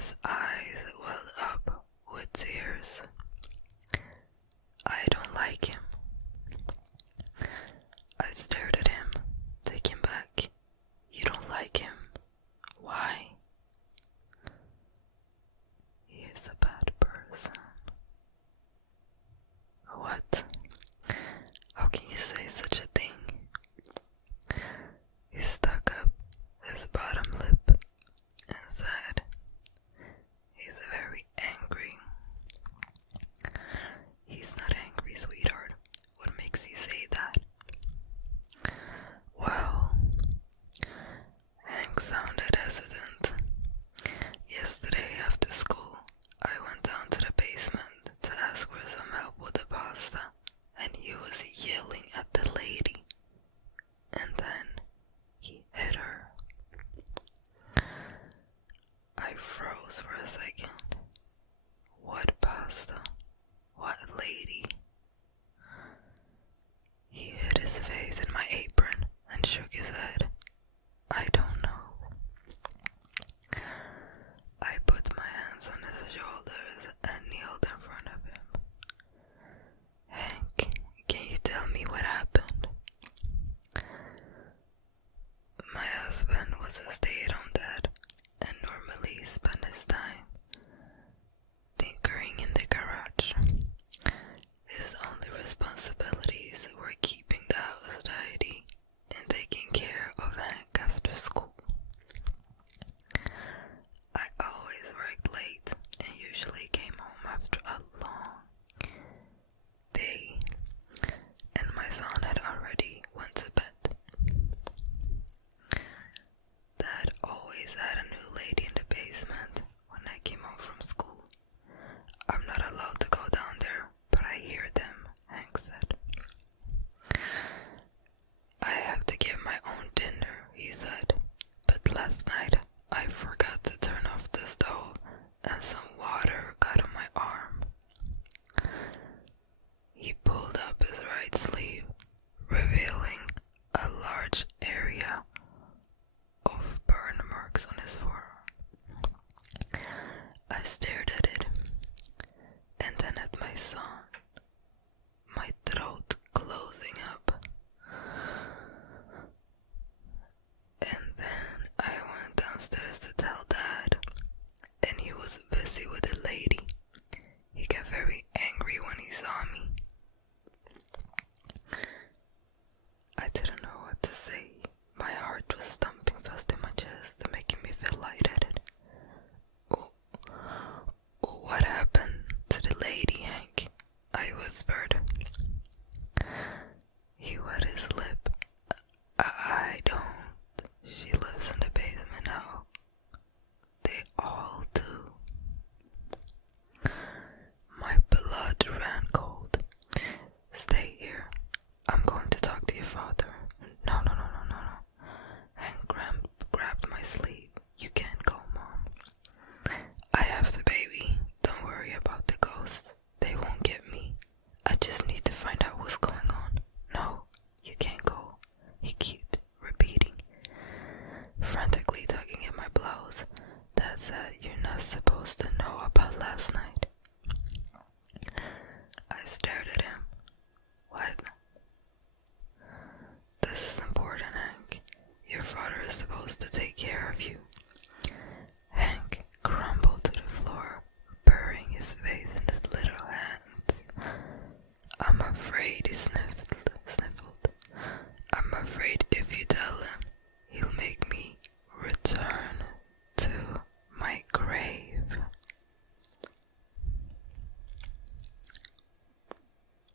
His eyes welled up with tears. I don't like him. I stared at him, taken back. You don't like him? Why? He is a bad person. What? How can you say such a thing? He stuck up his bottom lip and said, he's very angry. He's not angry, sweetheart. What makes you say that? Well, Hank sounded hesitant. Yesterday after school, I went down to the basement to ask for some help with the pasta, and he was yelling at the lady. And then he hit her. I froze for a second. What pasta? What lady? He hid his face in my apron and shook his head. I don't know. I put my hands on his shoulders and kneeled in front of him. Hank, can you tell me what happened? My husband was a stay-at-home dad and normally spent his time tinkering in the garage. His only responsibilities were keeping the house tidy and taking care of Hank after school. I always worked late and usually came home after a long day, and my son had already went to bed. Dad always had a new lady in the basement when I came home from school. I'm not allowed to go down there, but I hear them, Hank said. I have to give my own dinner, he said, but last night I forgot to turn off the stove and some water got on my arm. He pulled up his right sleeve, revealing a large area of burn marks on his forearm. I stared at it, and then at my son, my throat closing up. And then I went downstairs to tell Dad, and he was busy with the lady. He got very angry when he saw me. I didn't know what to say. My heart was thumping fast in my chest, making me feel lightheaded. What happened to the lady, Hank? I whispered. He wet his lip. I don't. She lives in the basement now. They all do. My blood ran cold. Stay here. I'm going to talk to your father. No. Hank grabbed my sleeve. You can't go, Mom. I have the baby. Don't worry about the ghosts. They won't get me. I just need to find out what's going on. No, you can't go. He kept repeating, frantically tugging at my blouse. Dad said you're not supposed to know about last night. I stared at him. What? This is important, Hank. Your father is supposed to take care of you. Hank crumbled to the floor, burying his face in his little hands. I'm afraid, he sniffled. I'm afraid if you tell him, he'll make me return to my grave.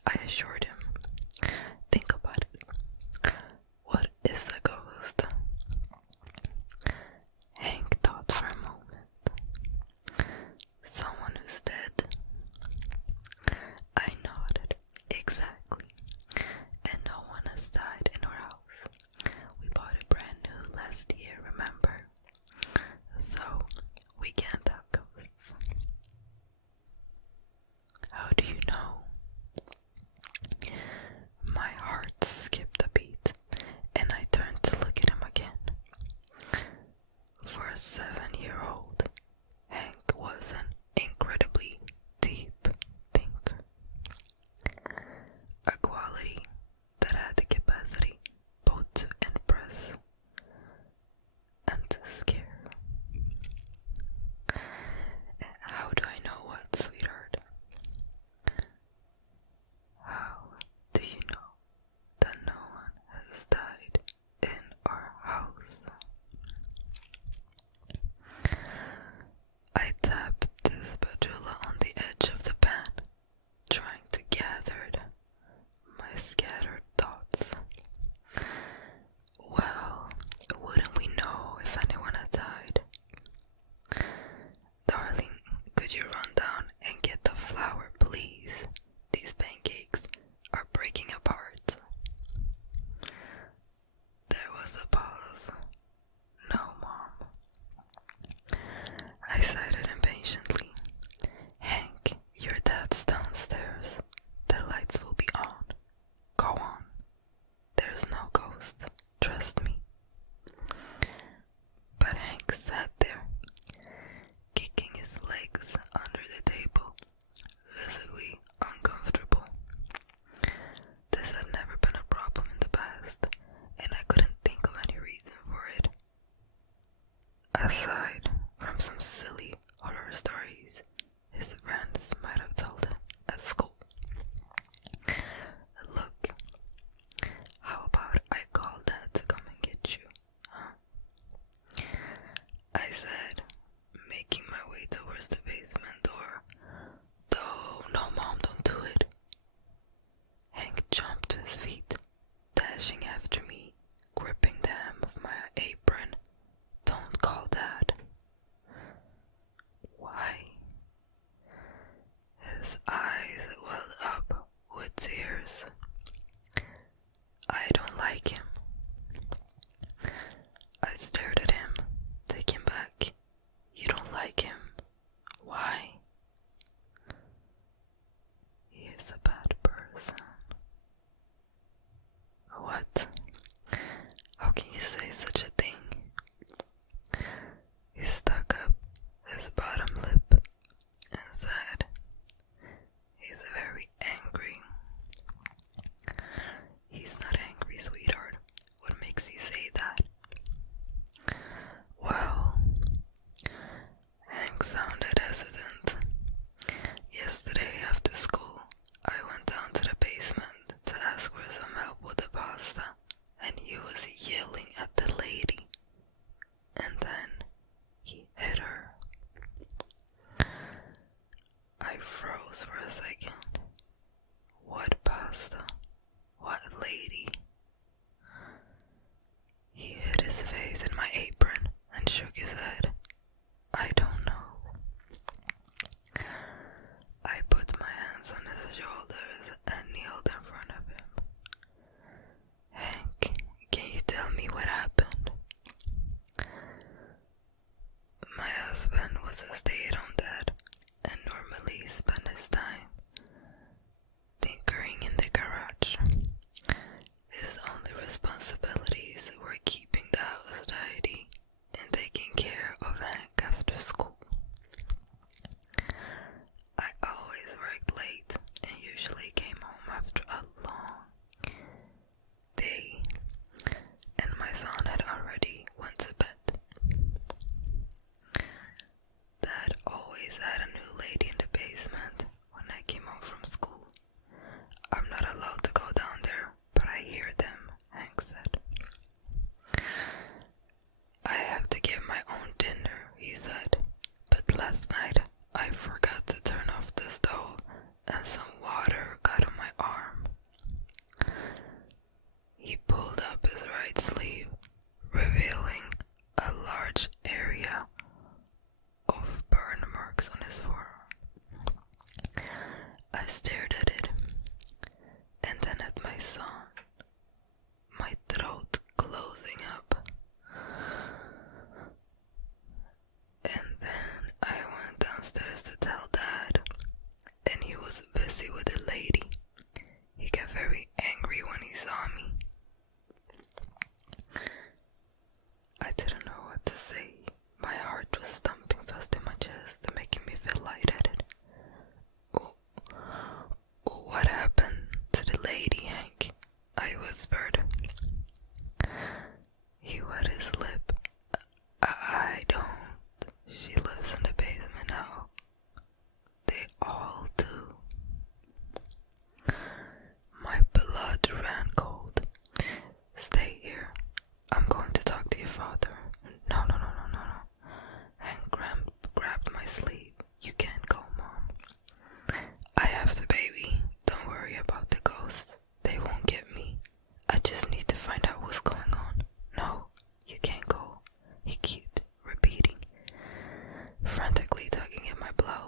I assured him. Think about it. What is a ghost? Hank thought for a moment. Someone who's dead. I nodded. Exactly. And no one has died in our house. We bought it brand new last year, remember? So, we can't have ghosts. How do you know? My heart skipped a beat, and I turned to look at him again. For a 7-year-old, Hank was an incredibly deep thinker. A quality that had the capacity both to impress and to scare. How do I know what, sweetheart? How do you know that no one has died in our house? I tapped the spatula on the edge of the pan, trying to gather my scattered thoughts. Well, wouldn't we know if anyone had died? Darling, could you run down and get the flour, please? These pancakes are breaking apart. There was a pause. No, Mom. I sighed impatiently. Hank, your dad's downstairs. The lights will be on. Go on. There's no ghost. Trust me. But Hank sat there, kicking his legs under the table, visibly uncomfortable. This had never been a problem in the past, and I couldn't think of any reason for it. Aside from some silly horror stories his friends might have told him at school. Look, how about I call Dad to come and get you, huh? I said, making my way towards the basement door. Though, no, Mom, don't do it. Hank jumped to his feet, dashing after me, gripping the hem of my apron. Don't call Dad. Why? His eyes welled up with tears. I don't like him. I stared at him, taken back. You don't like him? Why? He is a bad person. What? How can you say such a thing? He stuck up his bottom lip and said, he's very angry. He's not angry, sweetheart. What makes you say that? Well, Hank sounded hesitant. Yesterday after school, I went down to the basement to ask for some help with the pasta, and he was yelling at the lady. And then he hit her. I froze for a second. What pasta? What lady? He hid his face in my apron and shook his head. I don't know. I put my hands on his shoulders and kneeled in front of him. Hank, can you tell me what happened? My husband was a stay-at-home dad and normally spent his time tinkering in the garage. His only responsibilities were keeping the house tidy and taking care of Hank after school. I always worked late and usually came home after a long day, and my son had already went to bed. Dad always had a new lady in the basement when I came home from school. I'm not allowed to go down there, but I hear them, Hank said. I have to get my own dinner, he said, but last night I forgot to turn off the stove and some water got on my arm.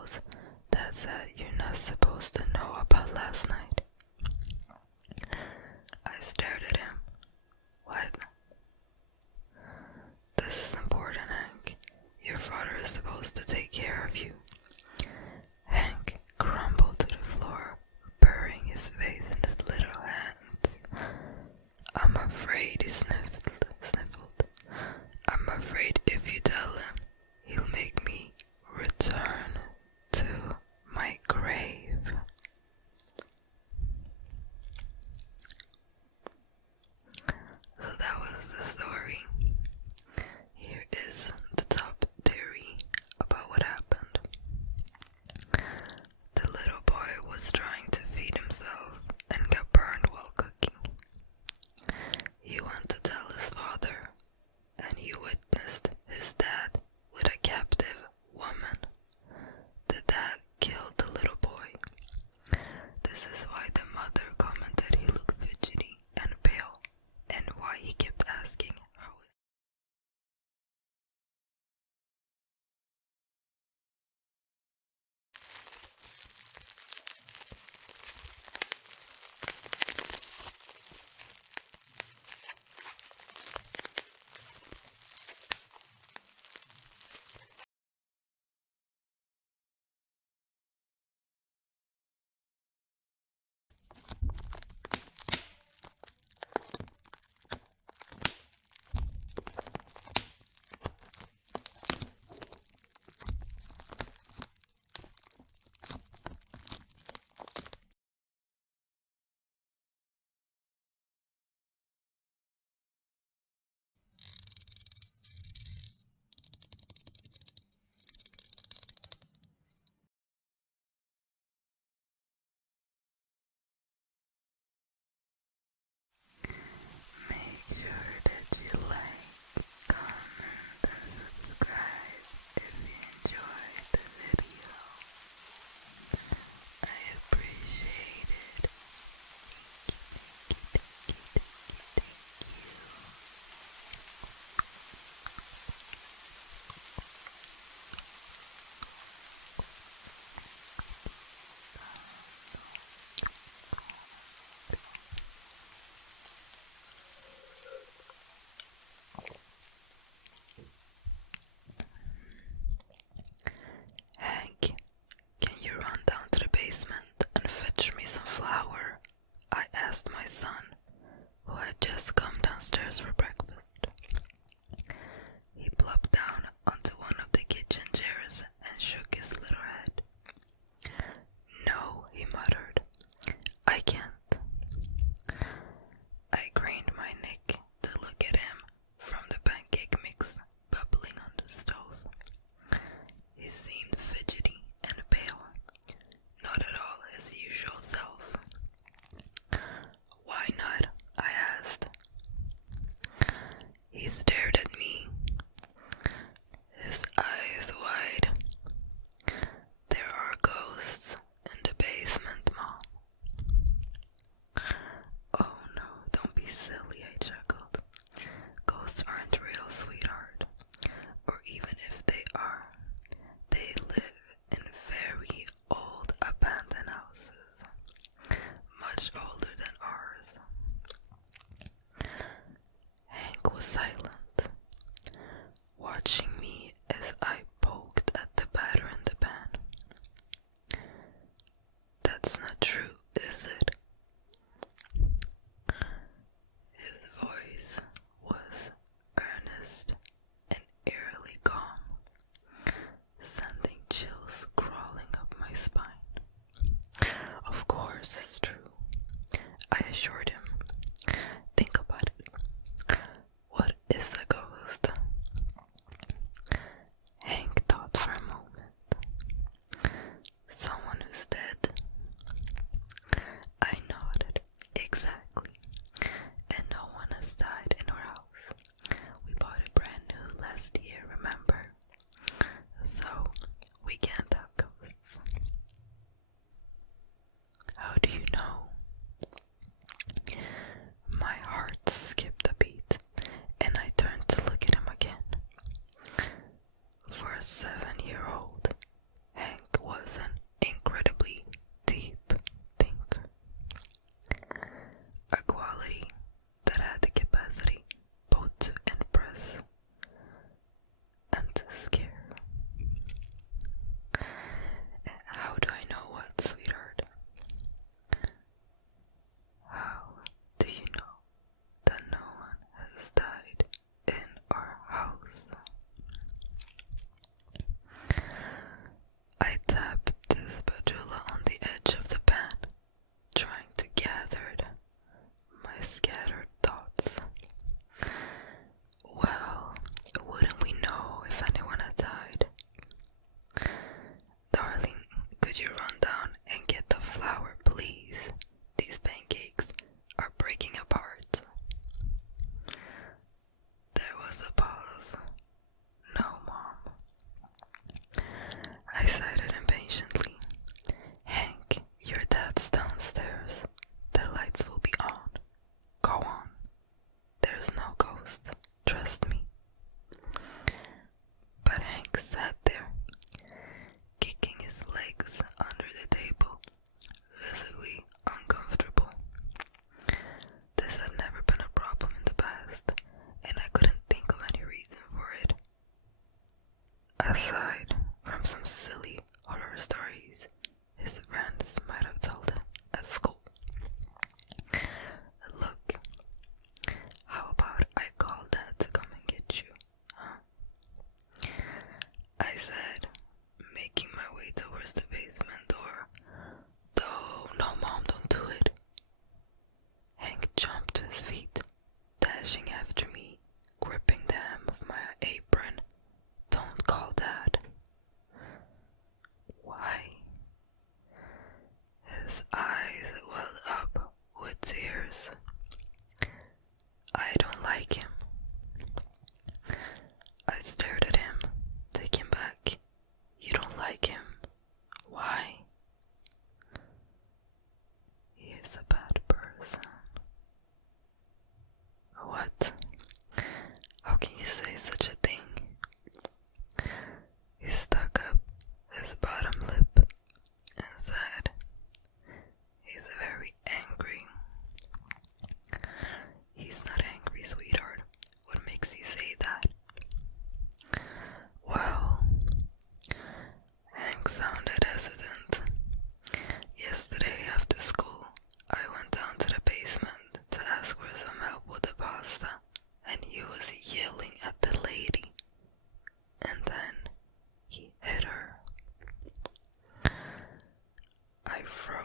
laws that said you're not supposed to know about last night. I stared at him. What? This is important, Hank. Your father is supposed to take care of you. Hank crumbled to the floor, burying his face in his little hands. I'm afraid, he sniffled. I'm afraid if you tell him, he'll make me return to my grave.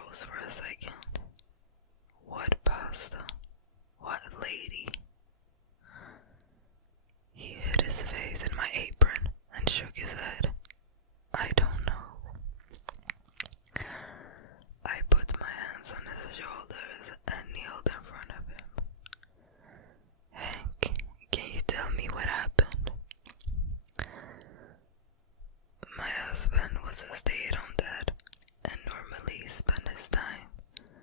froze for a second. What pasta? What lady? He hid his face in my apron and shook his head. I don't know. I put my hands on his shoulders and kneeled in front of him. Hank, can you tell me what happened? My husband was a stay-at-home dad and normally spent his time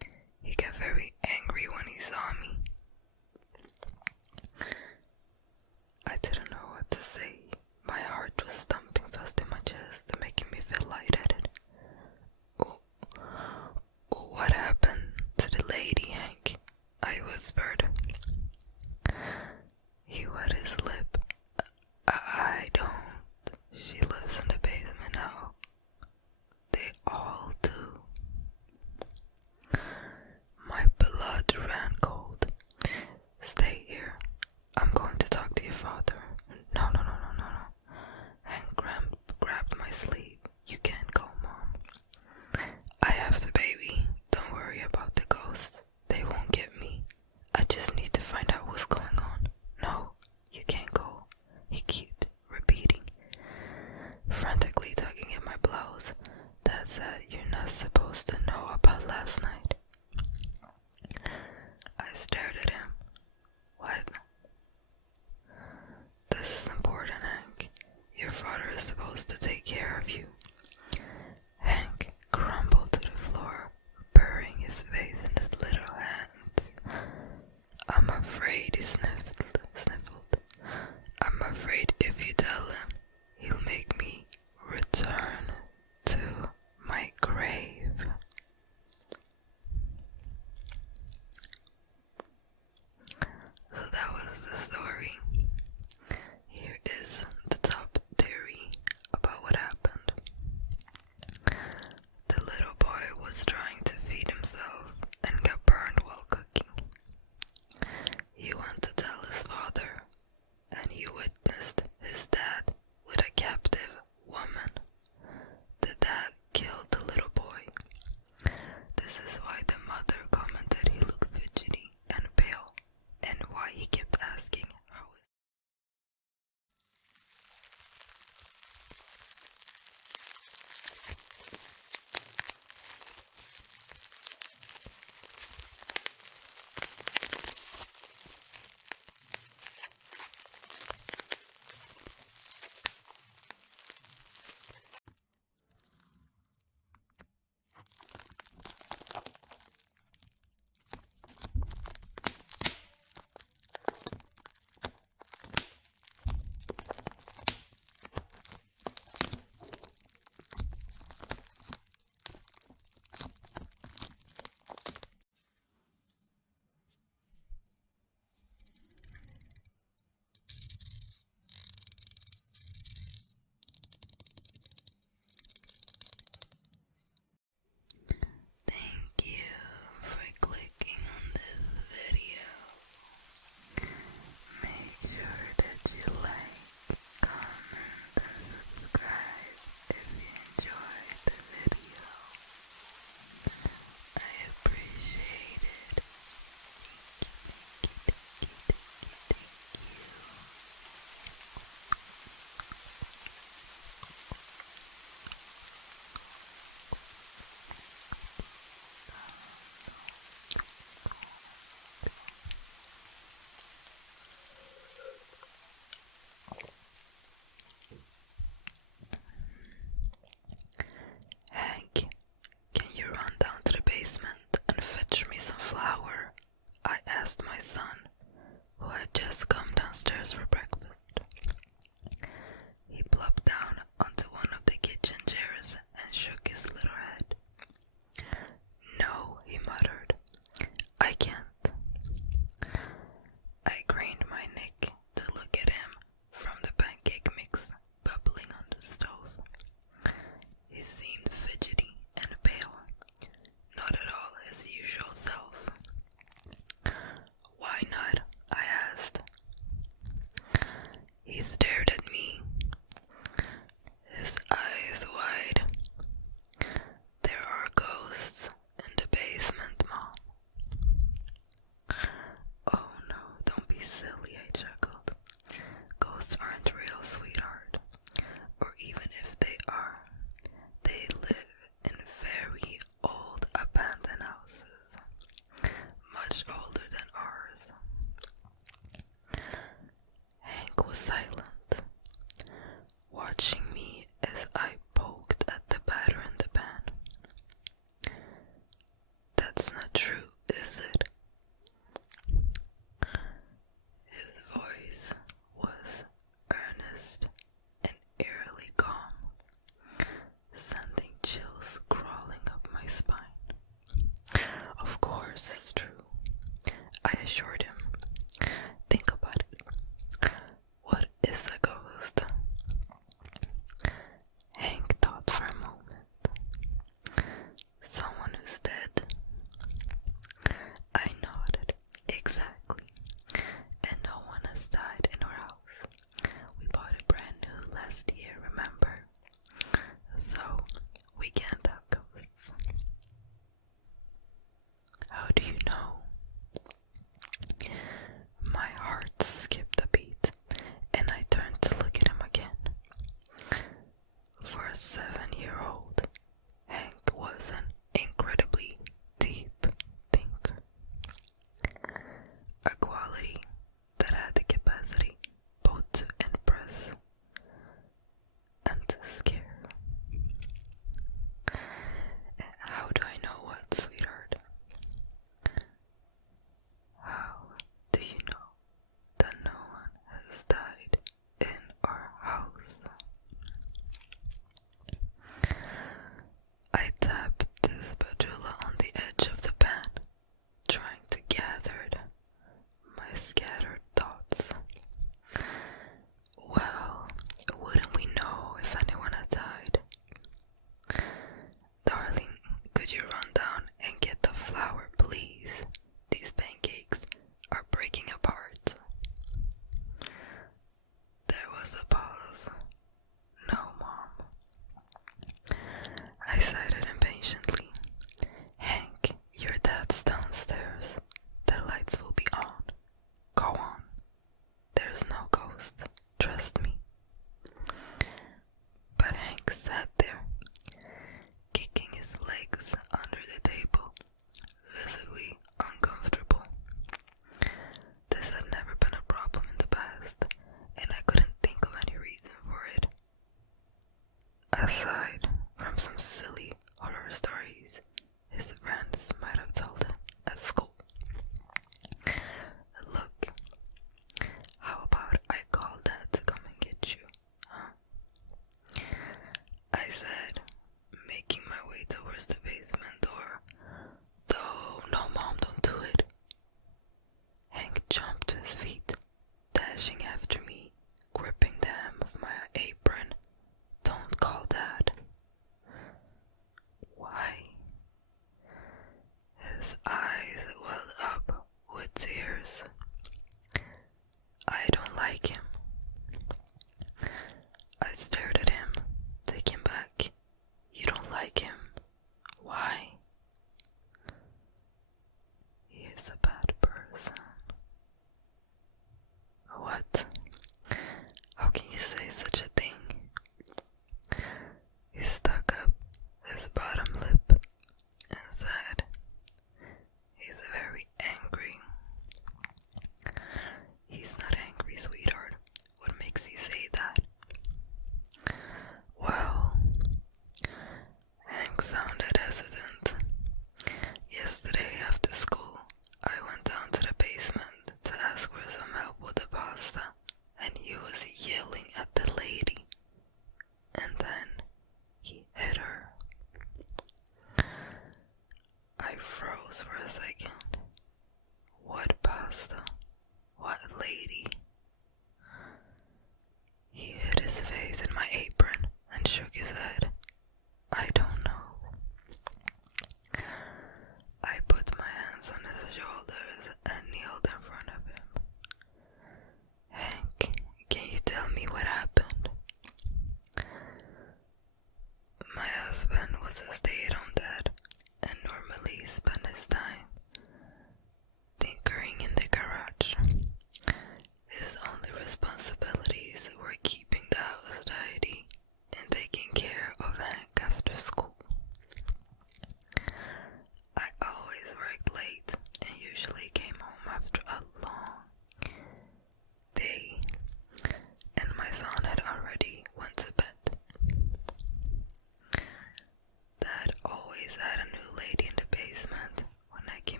7-year-old, Hank was an incredibly deep thinker, a quality that had the capacity both to impress and to scare. How do I know what, sweetheart? How do you know that no one has died in our house? I tapped the spatula on the edge of the pan, trying to gather my scattered thoughts. Well, wouldn't we know if anyone had died? Darling, could you run down and get the flour, please? These pancakes are breaking apart. There was a pause. No, Mom. I sighed impatiently. Hank, your dad's downstairs. The lights will be on. Go on. There's no ghost. Trust me. But Hank sat there, kicking his legs under the table, visibly uncomfortable. This had never been a problem in the past, and I couldn't think of any reason for it. Aside from some silly horror stories his friends might have told him at school. Look, how about I call Dad to come and get you, huh? I said, making my way towards the basement door. No, Mom, don't do it. Hank jumped to his feet, dashing after me, gripping the hem of my apron. Don't call Dad. Why? His eyes welled up with tears. I don't like him. I stared at him, taken back. You don't like him? Why? He is a bad person. What? How can you say such a thing? He stuck up his bottom lip and said, he's very angry. He's not angry, sweetheart. What makes you say that? Well, Hank sounded hesitant. Yesterday after school, I went down to the basement to ask for some help with the pasta, and he was yelling at the lady. And then he hit her. I froze for a second. What pasta? What lady? He hid his face in my apron and shook his head. I don't know. I put my hands on his shoulders and kneeled in front of him. Hank, can you tell me what happened? My husband was a stay-at-home dad and normally spent his time tinkering in the garage. His only responsibilities were keeping the house tidy and taking care of Hank after school. I always worked late and usually came home after a long day, and my son had already went to bed. Dad always had a new lady in the basement when I came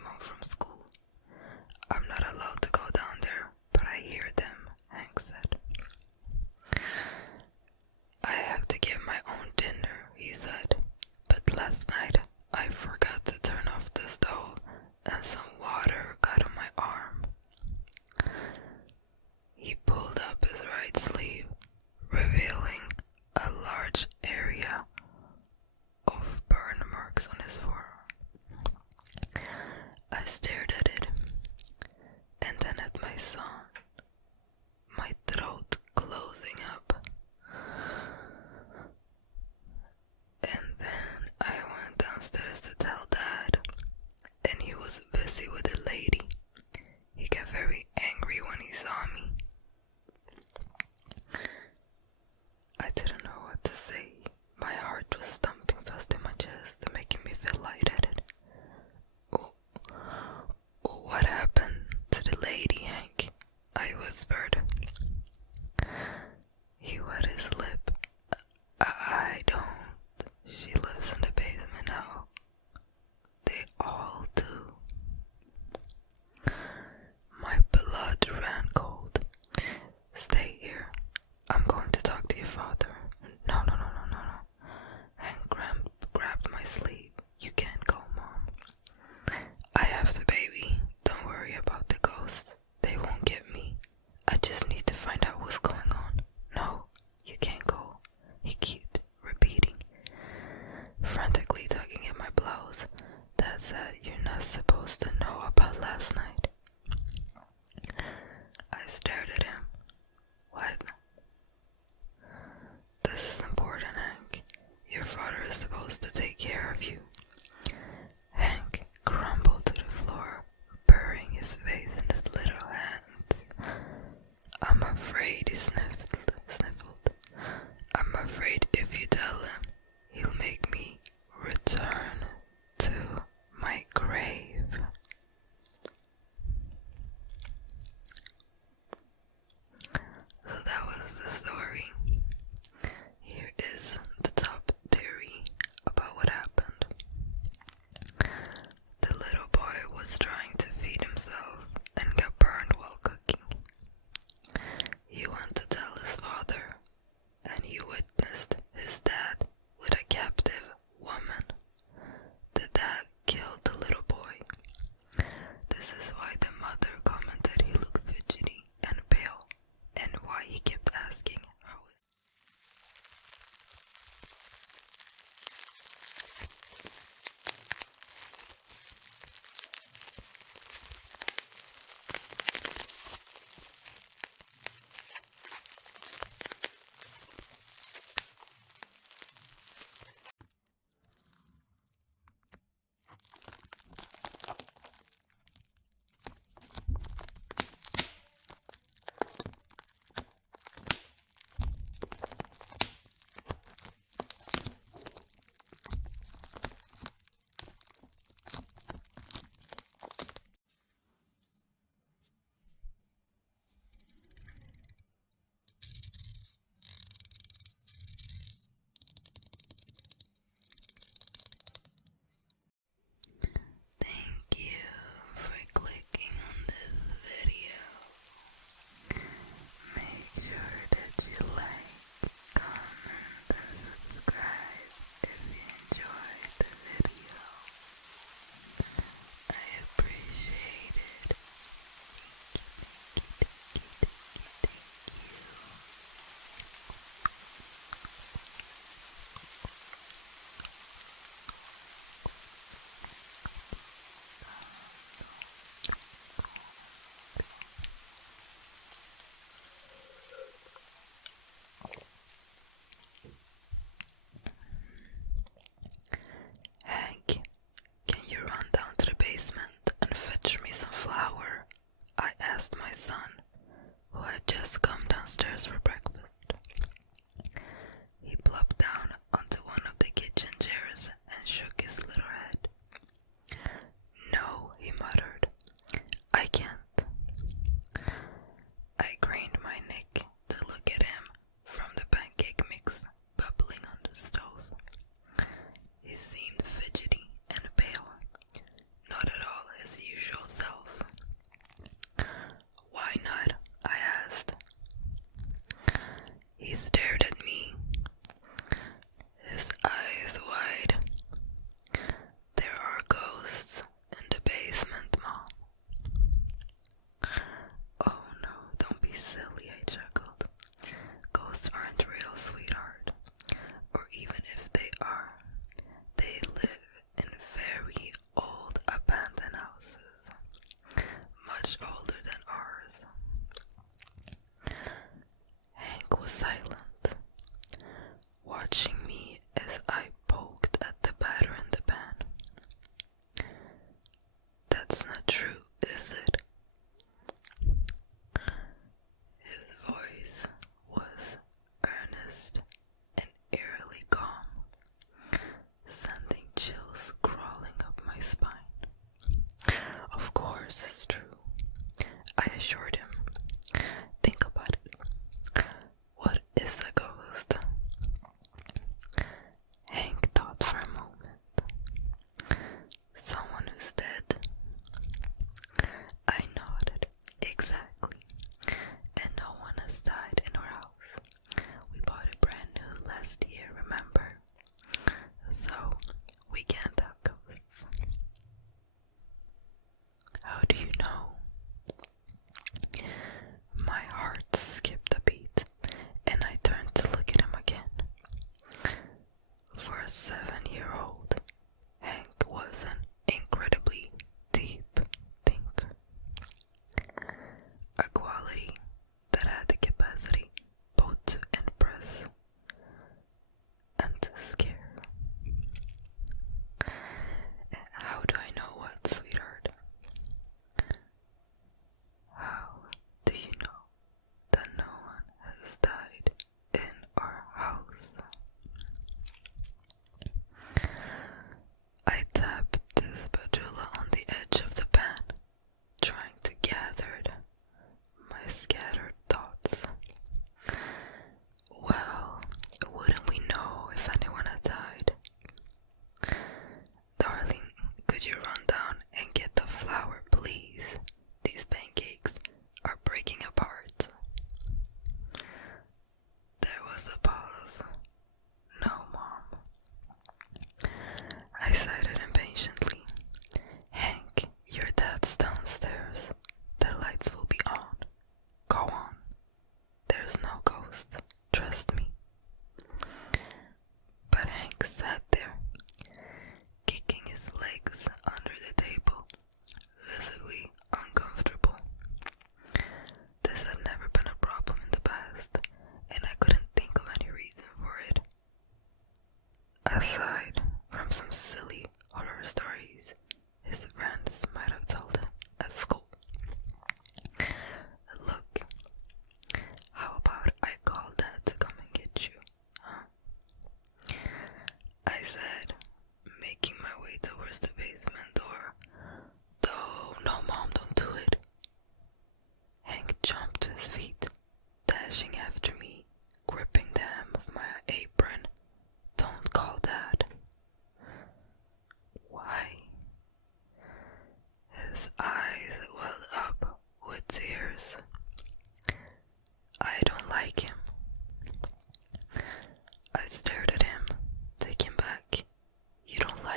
blouse that said you're not supposed to know about last night. I stared at him. What? This is important, Hank. Your father is supposed to take care of you. Hank crumbled to the floor, burying his face in his little hands. I'm afraid, he sniffled. I'm afraid if you tell him, he'll make me return to my grave. So that was the story. Here is the top theory about what happened. The little boy was trying to feed himself and got burned while cooking. He went to tell his father, and he witnessed his dad with a captive woman. The dad killed the little boy. This is why the mother commented he looked fidgety and pale, and why he kept asking how Thank you for clicking on this video. Make sure that you like, comment, and subscribe if you enjoyed the video. I appreciate it. Hank, can you run down to the basement and fetch me some flour? I asked my son, who had just come downstairs for breakfast. He plopped down onto one of the kitchen chairs and shook his little head. No, he muttered. I can't. I craned my neck to look at him from the pancake mix bubbling on the stove. He seemed fidgety and pale, not at all his usual self. Why not? I asked. He stared at me, his eyes wide. There are ghosts in the basement, Mom. Oh no, don't be silly, I chuckled. Ghosts aren't real, sweetheart. Or even if they are, they live in very old abandoned houses, much older than ours. Hank was silent, watching me as I poked at the batter in the pan. That's not true, is it? His voice was earnest and eerily calm, sending chills crawling up my spine. Of course it's true, I assured him. Think about it. What is a ghost? Hank thought for a moment. Someone who's dead. I nodded. Exactly. And no one has died in our house. We bought it brand new last year, remember? So, we can't have ghosts. How do you know? My heart skipped a beat, and I turned to look at him again. For a 7-year-old, Hank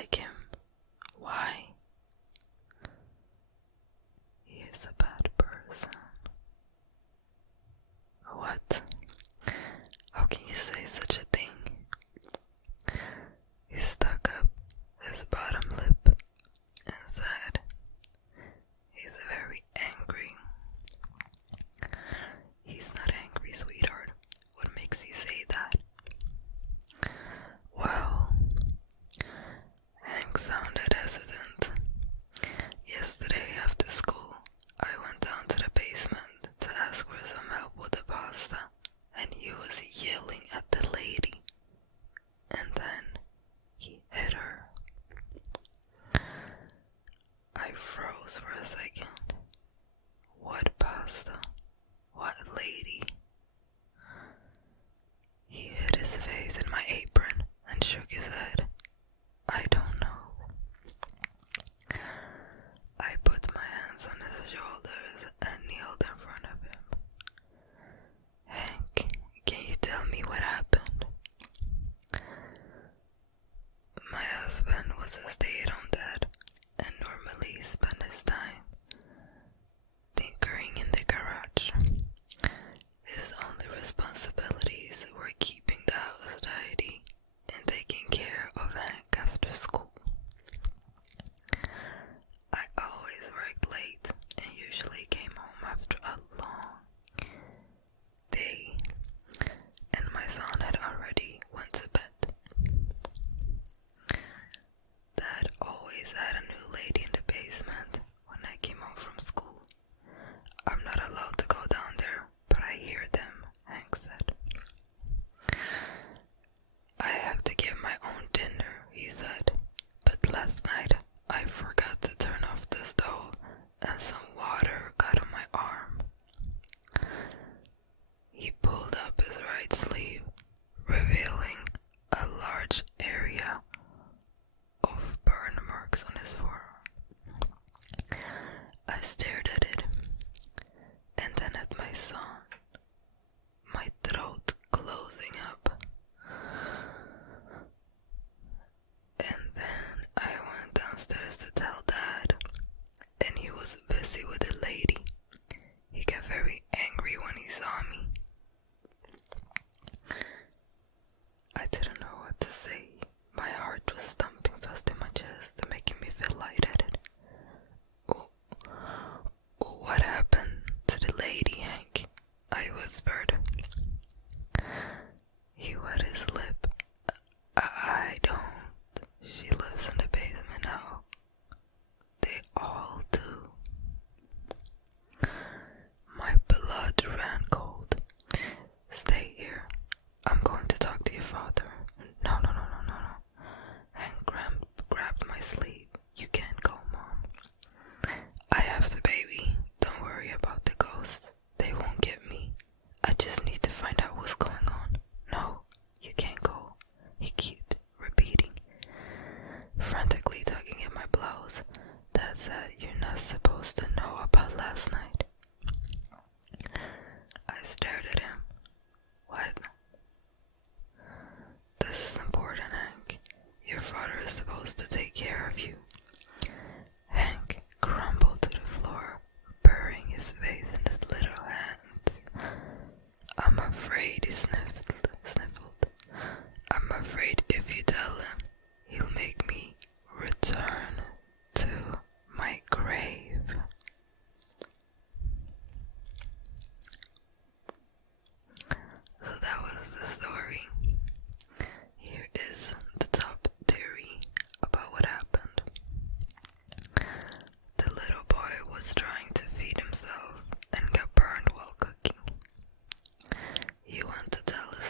like him. Why? He is a bad person. What? How can you say such a thing? He stuck up his bottom lip and said, he's very angry. He's not angry, sweetheart. What makes you say that? Well, Hank sounded hesitant. Yesterday after school, I went down to the basement to ask for some help with the pasta, and he was yelling at the lady. And then he hit her. I froze for a second. What pasta? What lady? He hid his face in my apron and shook his head. I don't know. I put my hands on his shoulders and kneeled in front of him. Hank, can you tell me what happened? My husband was a stay-at-home dad and normally spent his time tinkering in the garage. His only responsibilities were keeping the house tidy and taking care of Hank after school. I always worked late and usually came home after a long day, and my son had already went to bed. Dad always had a new lady in the basement when I came home from school. I'm not allowed to go down there, but I hear them, Hank said. I have to give my own dinner, he said, but last night I forgot to turn off the stove and some water got on my arm. He pulled up his right sleeve, revealing a large area of burn marks on his forearm. I stared at it, and then at my son, my throat closing up. And then I went downstairs to tell Dad, and he was busy with the lady. He got very angry when he saw me. I didn't know what to say. My heart was thumping fast in my chest, making me feel lightheaded. What happened to the lady, Hank? I whispered. He wet his lip. I don't. She lives in the basement now. They all do. My blood ran cold. Stay here. I'm going to talk to your father. No. Hank grabbed my sleeve. You can't go, Mom. I have to, baby. Don't worry about the ghosts. They won't get me. I just need to find out what's going on. No, you can't go. He kept repeating, frantically tugging at my blouse. Dad said you're not supposed to know about last night. I stared at him. What? This is important, Hank. Your father is supposed to take care of you. Hank crumbled to the floor, burying his face in his little hands. I'm afraid, he sniffled. I'm afraid if you tell him, he'll make me return to my grave. So that was the story. Here is the top theory about what happened. The little boy was trying to feed himself and got burned while cooking. He went to tell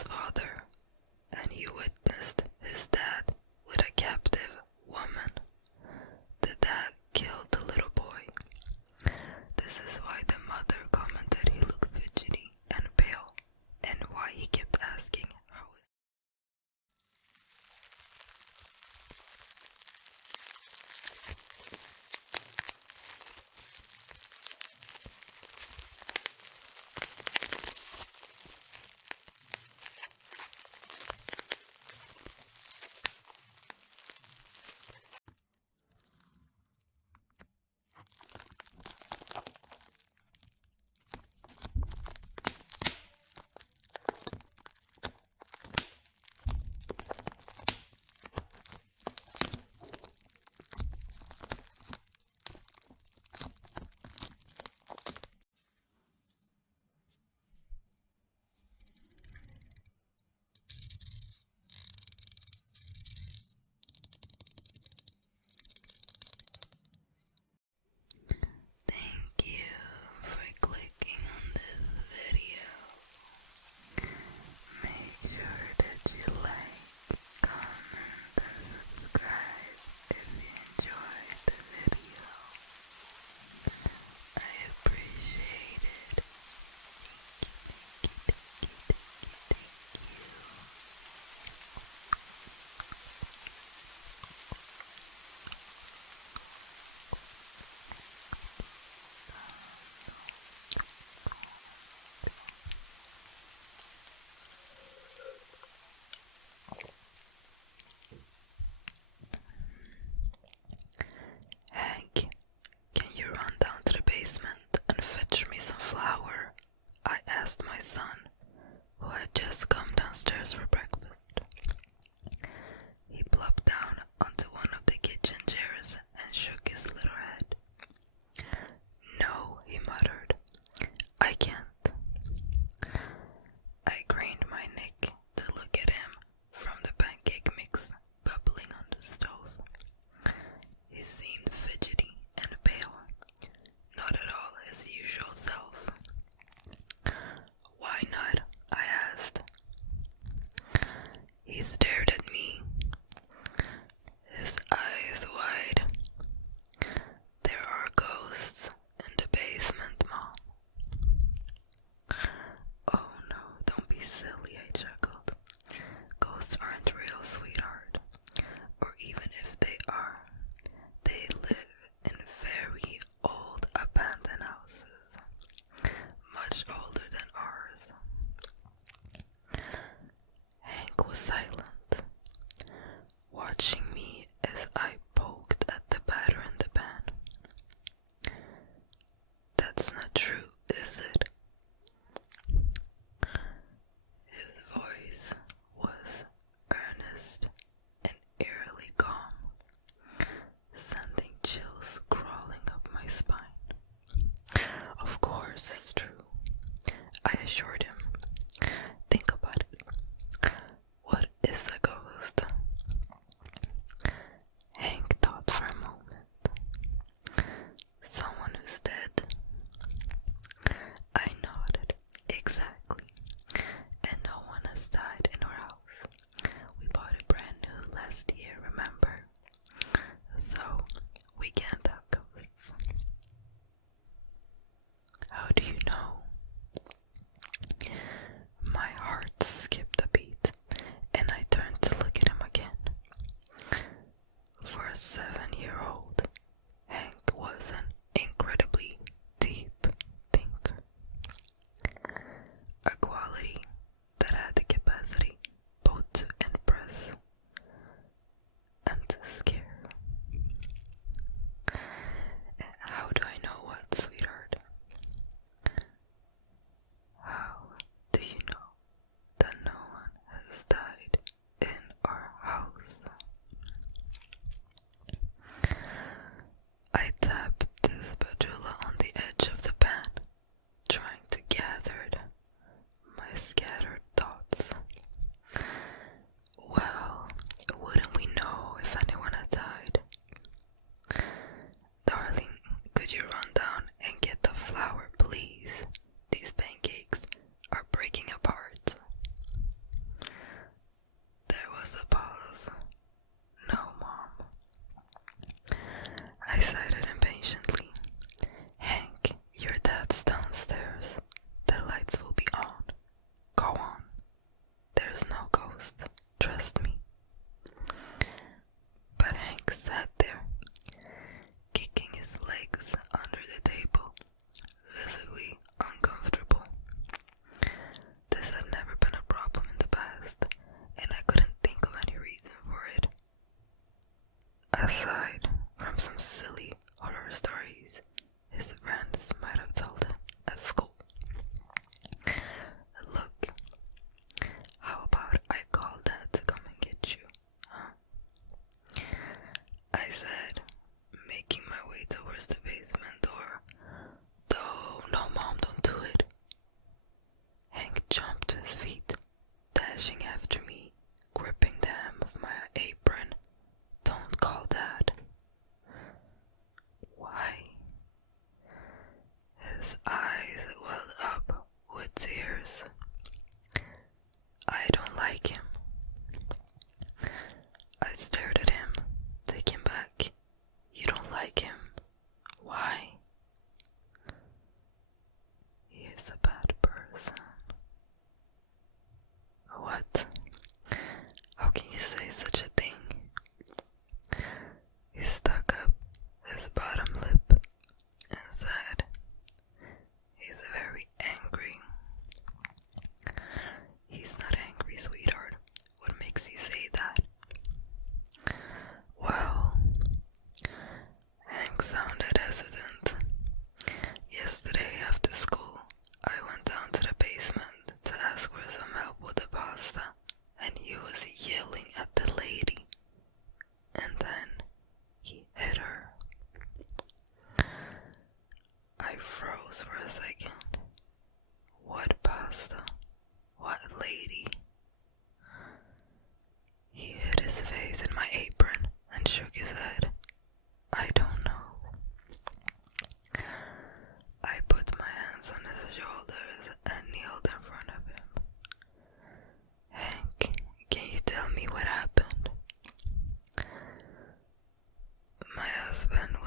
just come downstairs for breakfast. He plopped down onto one of the kitchen chairs and shook his little head. No, he muttered. I can't. I craned my neck to look at him from the pancake mix bubbling on the stove. He seemed fidgety and pale, not at all his usual self. Why not? I asked. He stared at me, his eyes wide. There are ghosts in the basement, Mom. Oh no, don't be silly, I chuckled. Ghosts aren't real, sweetheart. Or even if they are, they live in very old abandoned houses, much older than ours. Hank was silent, watching me as I poked at the batter in the pan. That's not true, is it? His voice was earnest and eerily calm, sending chills crawling up my spine. Of course it's true, I assured him. Think about it. What is a ghost? Hank thought for a moment. Someone who's dead. I nodded. Exactly. And no one has died in our house. We bought it brand new last year, remember? So, we can't have ghosts. How do you know? My heart skipped a beat, and I turned to look at him again. For a 7-year-old, Hank was an incredibly deep thinker. A quality that had the capacity both to impress and to scare. How do I know what, sweetheart? How do you know that no one has died in our house? I tapped the spatula on the edge of the pan, trying to gather my scattered thoughts. Well, wouldn't we know if anyone had died? Darling, could you run down and get the flour, please? These pancakes are breaking apart. There was a pause. No, Mom. I sighed impatiently. Hank, your dad's downstairs. The lights will be on. Go on. There's no ghost. Trust me. But Hank sat there, kicking his legs under the table, visibly uncomfortable. This had never been a problem in the past, and I couldn't think of any reason for it. Aside from some silly horror stories his friends might have told him at school. Look, how about I call Dad to come and get you, huh? I said, making my way towards the basement door. No, Mom, don't do it. Hank jumped to his feet, dashing after me, gripping the hem of my apron. Don't call Dad.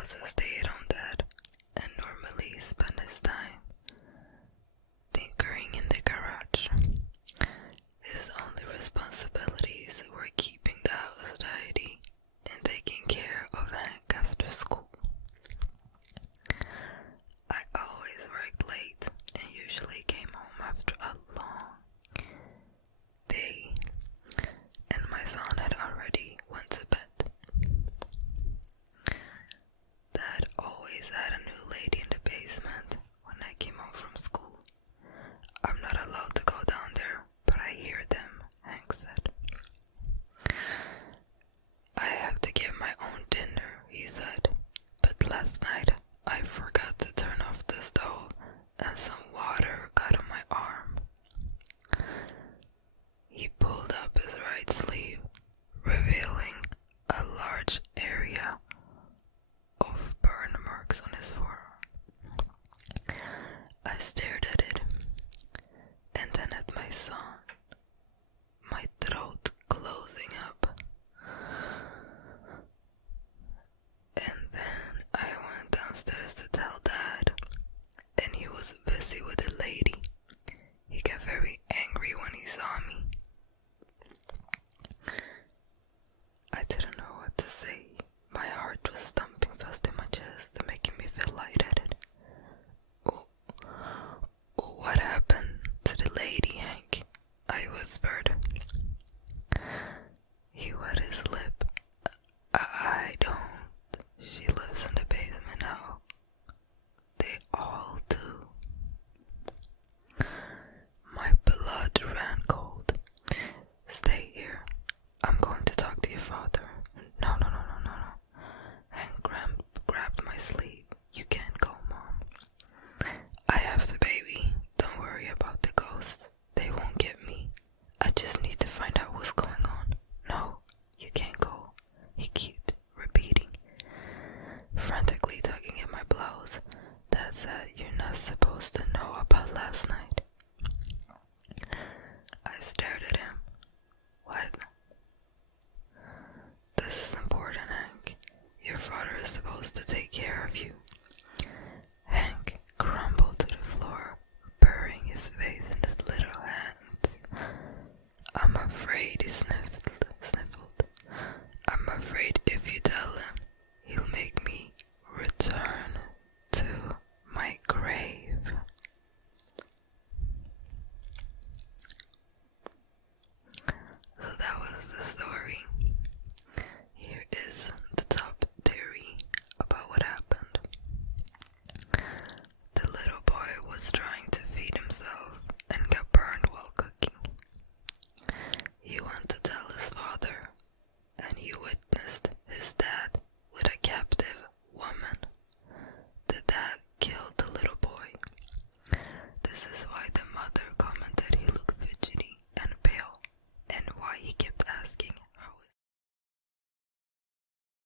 was a stay-at-home dad and normally spent his time tinkering in the garage. His only responsibilities were keeping the house tidy and taking care of Hank after school. I always worked late and usually came home after a long day, and my son had already went to bed. Dad always had a new lady in the basement when I came home from school. I'm not allowed to go down there, but I hear them, Hank said. I have to get my own dinner, he said, but last night I forgot to turn off the stove and some water got on my arm. He pulled up his right sleeve, revealing a large area of burn marks on his forearm. I stared at it, and then at my son, my throat closing up. And then I went downstairs to tell Dad, and he was busy with the lady. He got very angry when he saw me. I didn't know what to say. My heart was thumping fast in my chest, making me feel lightheaded. What happened to the lady, Hank? I whispered. He wet his lip. I don't. She lives in the basement now. They all do. My blood ran cold. Stay here. I'm going to talk to your father. No. Hank grabbed my sleeve. You can't go, Mom. I have the baby. Don't worry about the ghosts. They won't get me. I just need to find out what's going on. No, you can't go. He kept repeating, frantically tugging at my blouse. Dad said you're not supposed to know about last night. I stared at him. What? This is important, Hank. Your father is supposed to take care of you. Hank crumbled to the floor, burying his face in his little hands. I'm afraid, he sniffled. I'm afraid if you tell him, he'll make me return to my grave. So that was the story. Here is the top theory about what happened. The little boy was trying to feed himself and got burned while cooking. He went to tell his father, and he witnessed his dad with a captive woman. The dad killed the little boy. This is why the mother commented he looked fidgety and pale, and why he kept asking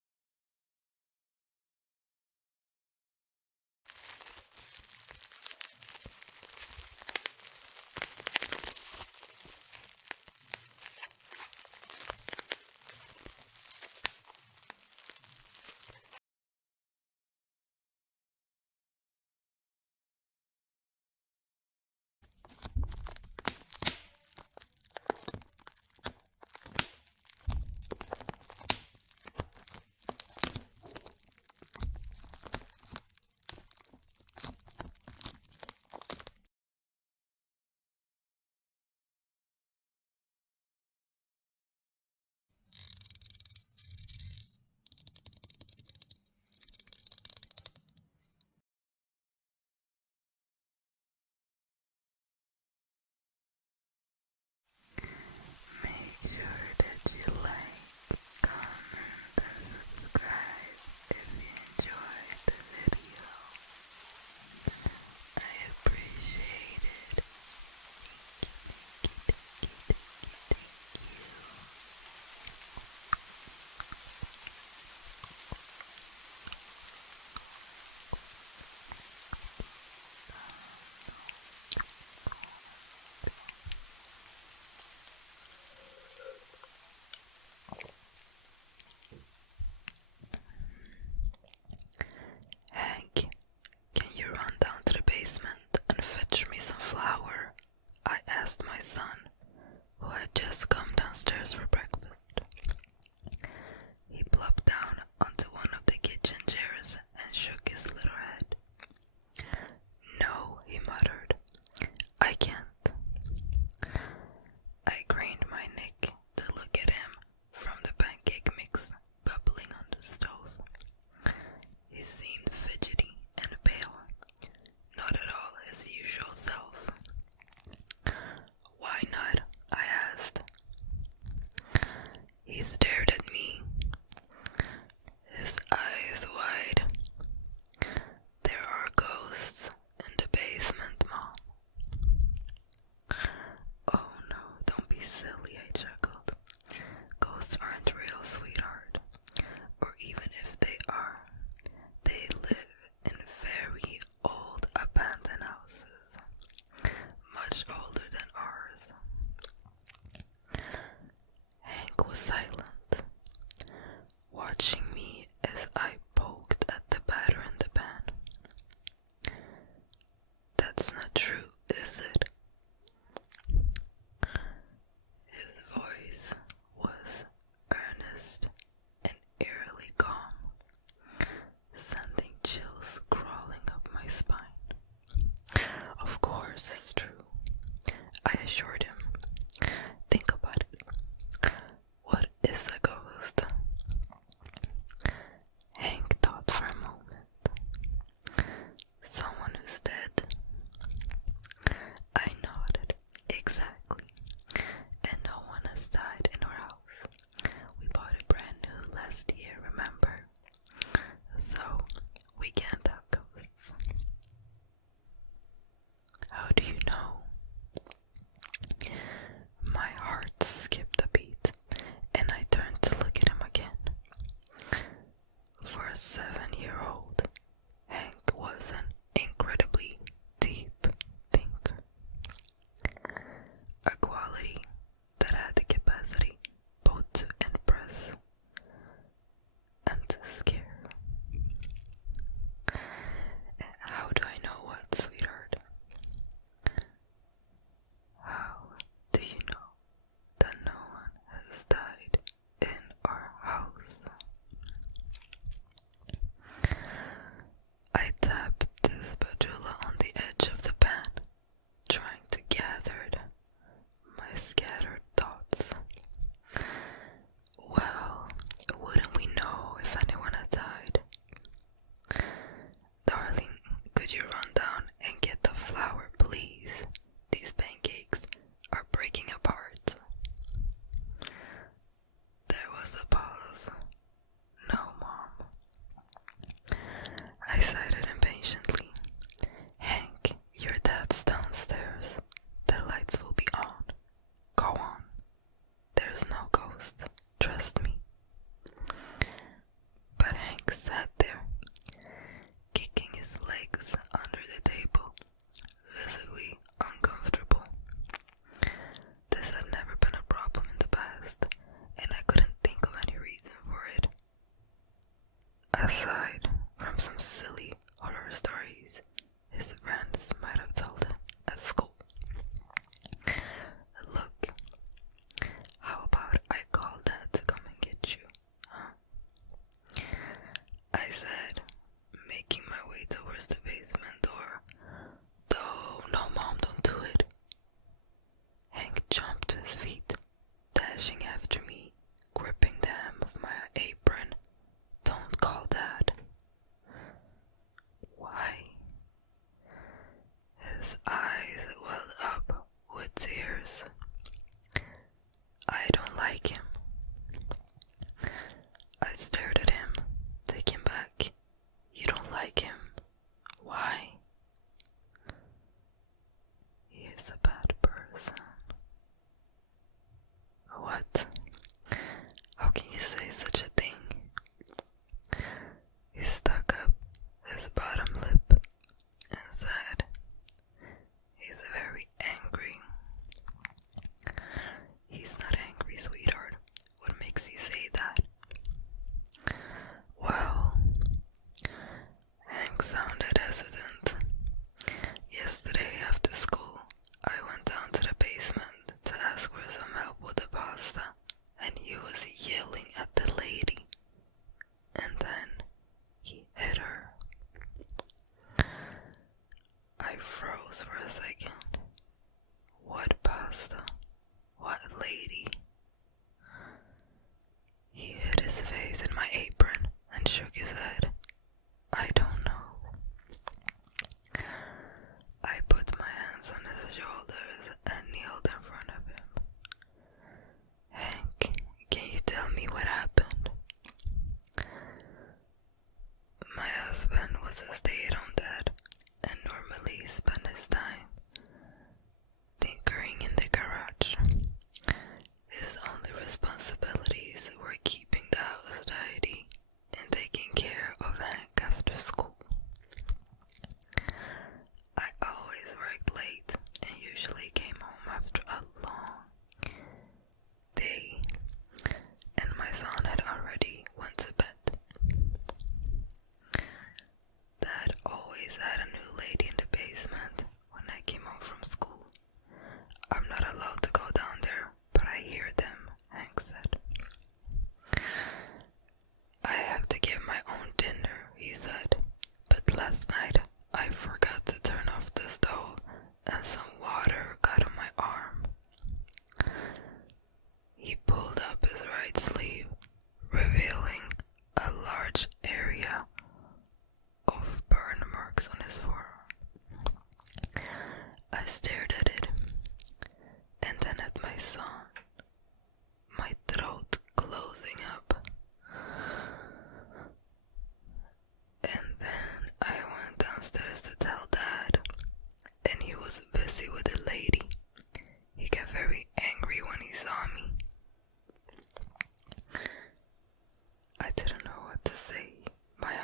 a 7-year-old, Hank was an incredibly deep thinker, a quality that had the capacity both to impress and to scare. How do I know what, sweetheart? How do you know that no one has died in our house? I tapped the spatula on the edge of the pan, trying to gather my scattered thoughts. Well, wouldn't we know if anyone had died? Darling, could you run down and get the flour, please? These pancakes are breaking apart. There was a pause. No, Mom. I sighed impatiently. Hank, your dad's downstairs. The lights will be on. Go on. There's no ghost. Trust me. But Hank sat there, kicking his legs under the table, visibly uncomfortable. This had never been a problem in the past, and I couldn't think of any reason for it. Aside from some silly horror stories his friends might have told him at school. Look, how about I call Dad to come and get you, huh? I said, making my way towards the basement door. Though, no, Mom, don't do it. Hank jumped to his feet, dashing after me, gripping the hem of my apron. Don't call Dad. Why? His eyes welled up with tears. I don't like him. I stared at him, taken back. You don't like him? Why? He is a bad person. What? How can you say such a thing? He stuck up his bottom lip and said, he's very angry. He's not angry, sweetheart. What makes you say that? Well, Hank sounded hesitant. Yesterday after school, I went down to the basement to ask for some help with the pasta, and he was yelling at the lady. And then he hit her. I froze for a second. What pasta? What lady? He hid his face in my apron and shook his head. I don't know. I put my hands on his shoulders and kneeled in front of him. Hank, can you tell me what happened? My husband was a stay-at-home dad and normally spent his time tinkering in the garage. His only responsibilities were keeping the house tidy and taking care of Hank after school. I always worked late and usually came home after a long day, and my son had already went to bed. Dad always had a new lady in the basement when I came home from school. I'm not allowed to go down there, but I hear them, Hank said. I have to get my own dinner, he said, but last night I forgot to turn off the stove and some water got on my arm. He pulled up his right sleeve, revealing a large area of burn marks on his forearm. I stared at it, and then at my son, my throat closing up. And then I went downstairs to tell Dad, and he was busy with the lady. He got very angry when he saw me. I didn't know what to say. My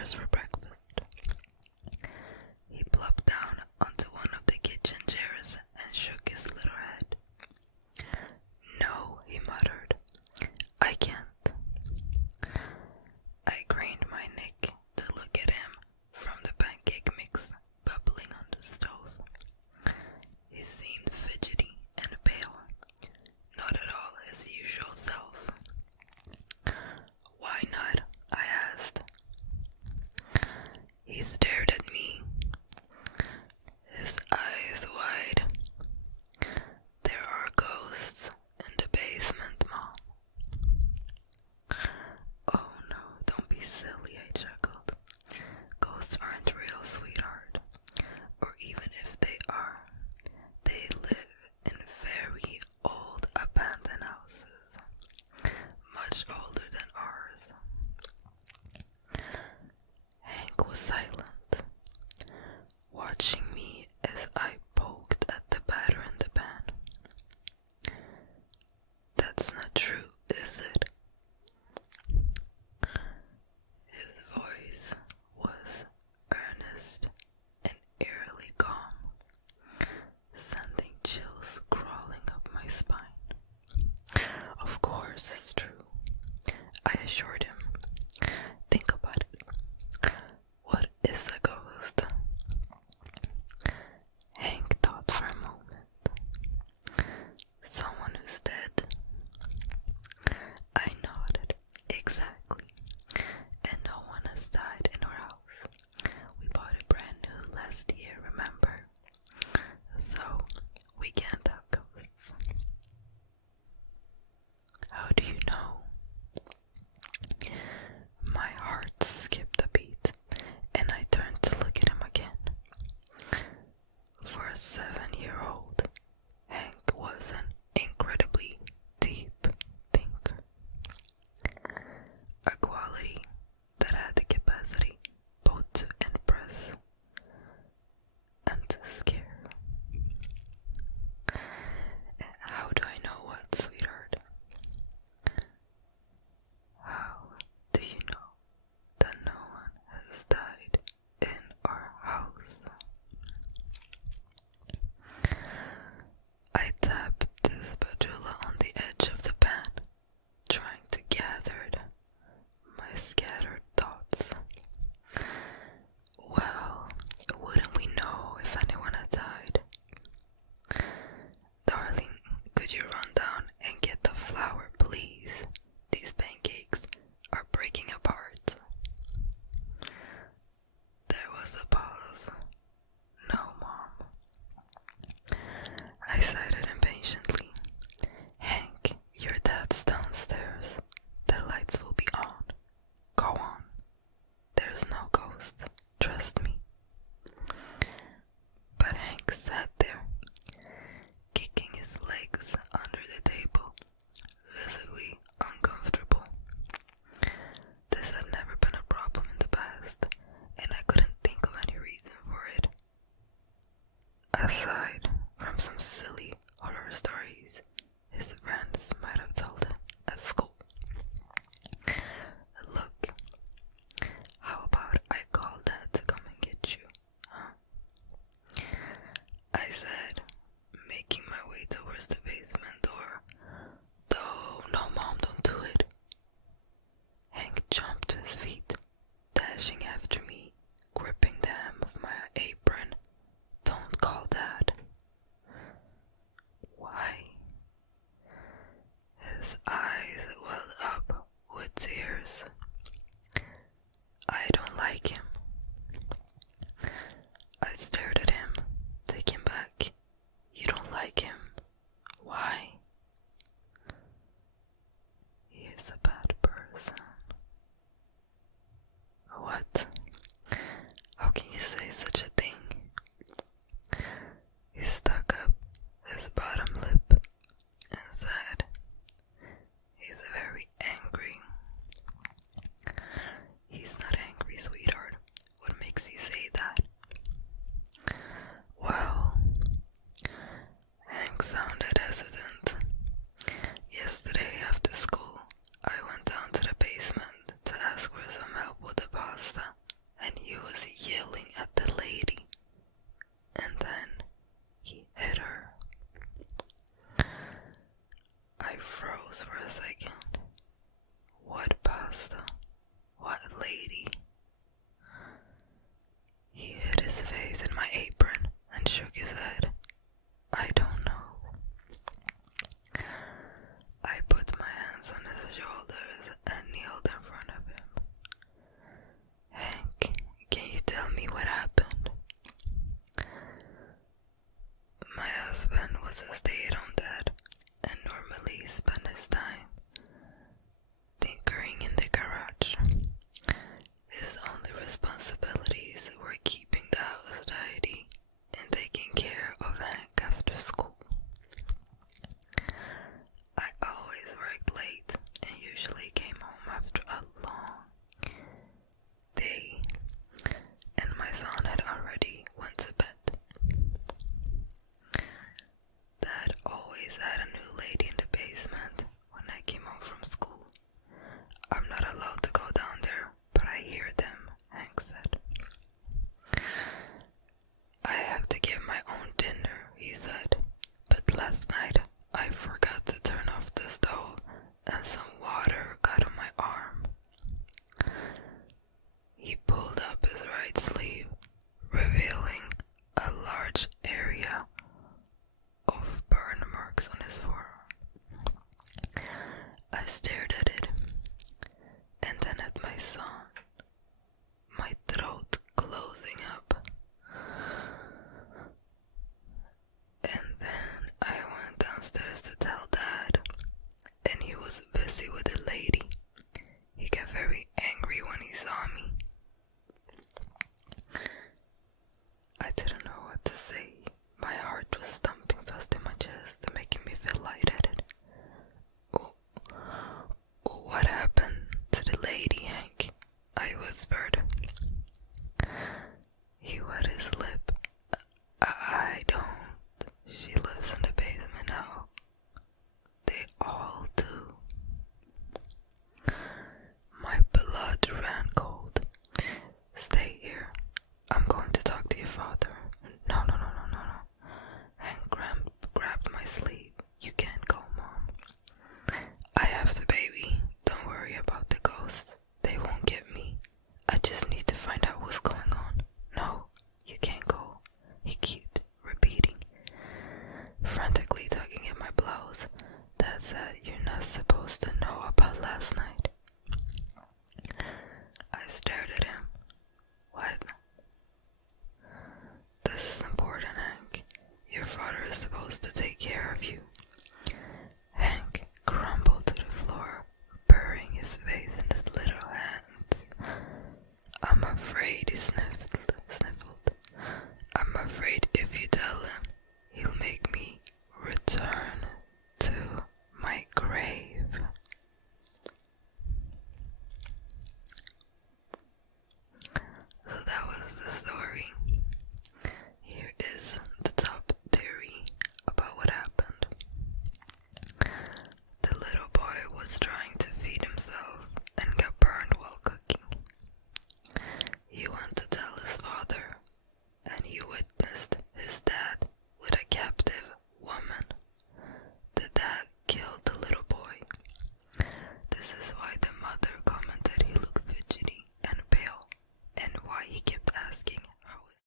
downstairs for breakfast. He plopped down onto one of the kitchen chairs and shook his little head. "No," he muttered. "I can't." I craned my neck to look at him from the pancake mix bubbling on the stove. He seemed fidgety and pale, not at all his usual self. "Why not?" I asked. He stared at me, his eyes wide. "There are ghosts in the basement, Mom." "Oh no, don't be silly," I chuckled. "Ghosts aren't real, sweetheart. Or even if they are, they live in very old abandoned houses, much older than ours." Hank was silent, watching me as I poked at the batter in the pan. "That's not true, is it?" His voice was earnest and eerily calm, sending chills crawling up my spine. "Of course it's true," I assured him. "Think about it. What is a ghost?" Hank thought for a moment. "Someone who's dead." I nodded. "Exactly. And no one has died in our house. We bought it brand new last year, remember? So we can't have ghosts." "How do you know?" My heart skipped a beat, and I turned to look at him again. For a 7-year-old, Hank was an incredibly deep thinker, a quality that had the capacity both to impress and to scare. "How do I know what, sweetheart?" "How do you know that no one has died in our house?" I tapped the spatula on the edge of the pan, trying to gather my scattered thoughts. "Well, wouldn't we know if anyone had died?" "Darling, could you run down and get the flour, please? These pancakes are breaking apart." There was a pause. "No, Mom." I sighed impatiently. "Hank, your dad's downstairs. The lights will be on. Go on. There's no ghost. Trust me." But Hank sat there, kicking his legs under the table, visibly uncomfortable. This had never been a problem in the past, and I couldn't think of any reason for it, aside from some silly horror stories his friends might have told him at school. "Look, how about I call Dad to come and get you, huh?" I said, making my way towards the basement door. "Though, no, Mom, don't do it." Hank jumped to his feet, dashing after me, gripping the hem of my apron. "Don't call Dad." "Why?" His eyes welled up with tears. "I don't like him." I stared at him, taken back. "You don't like him? Why?" "He is a bad person." "What? How can you say such a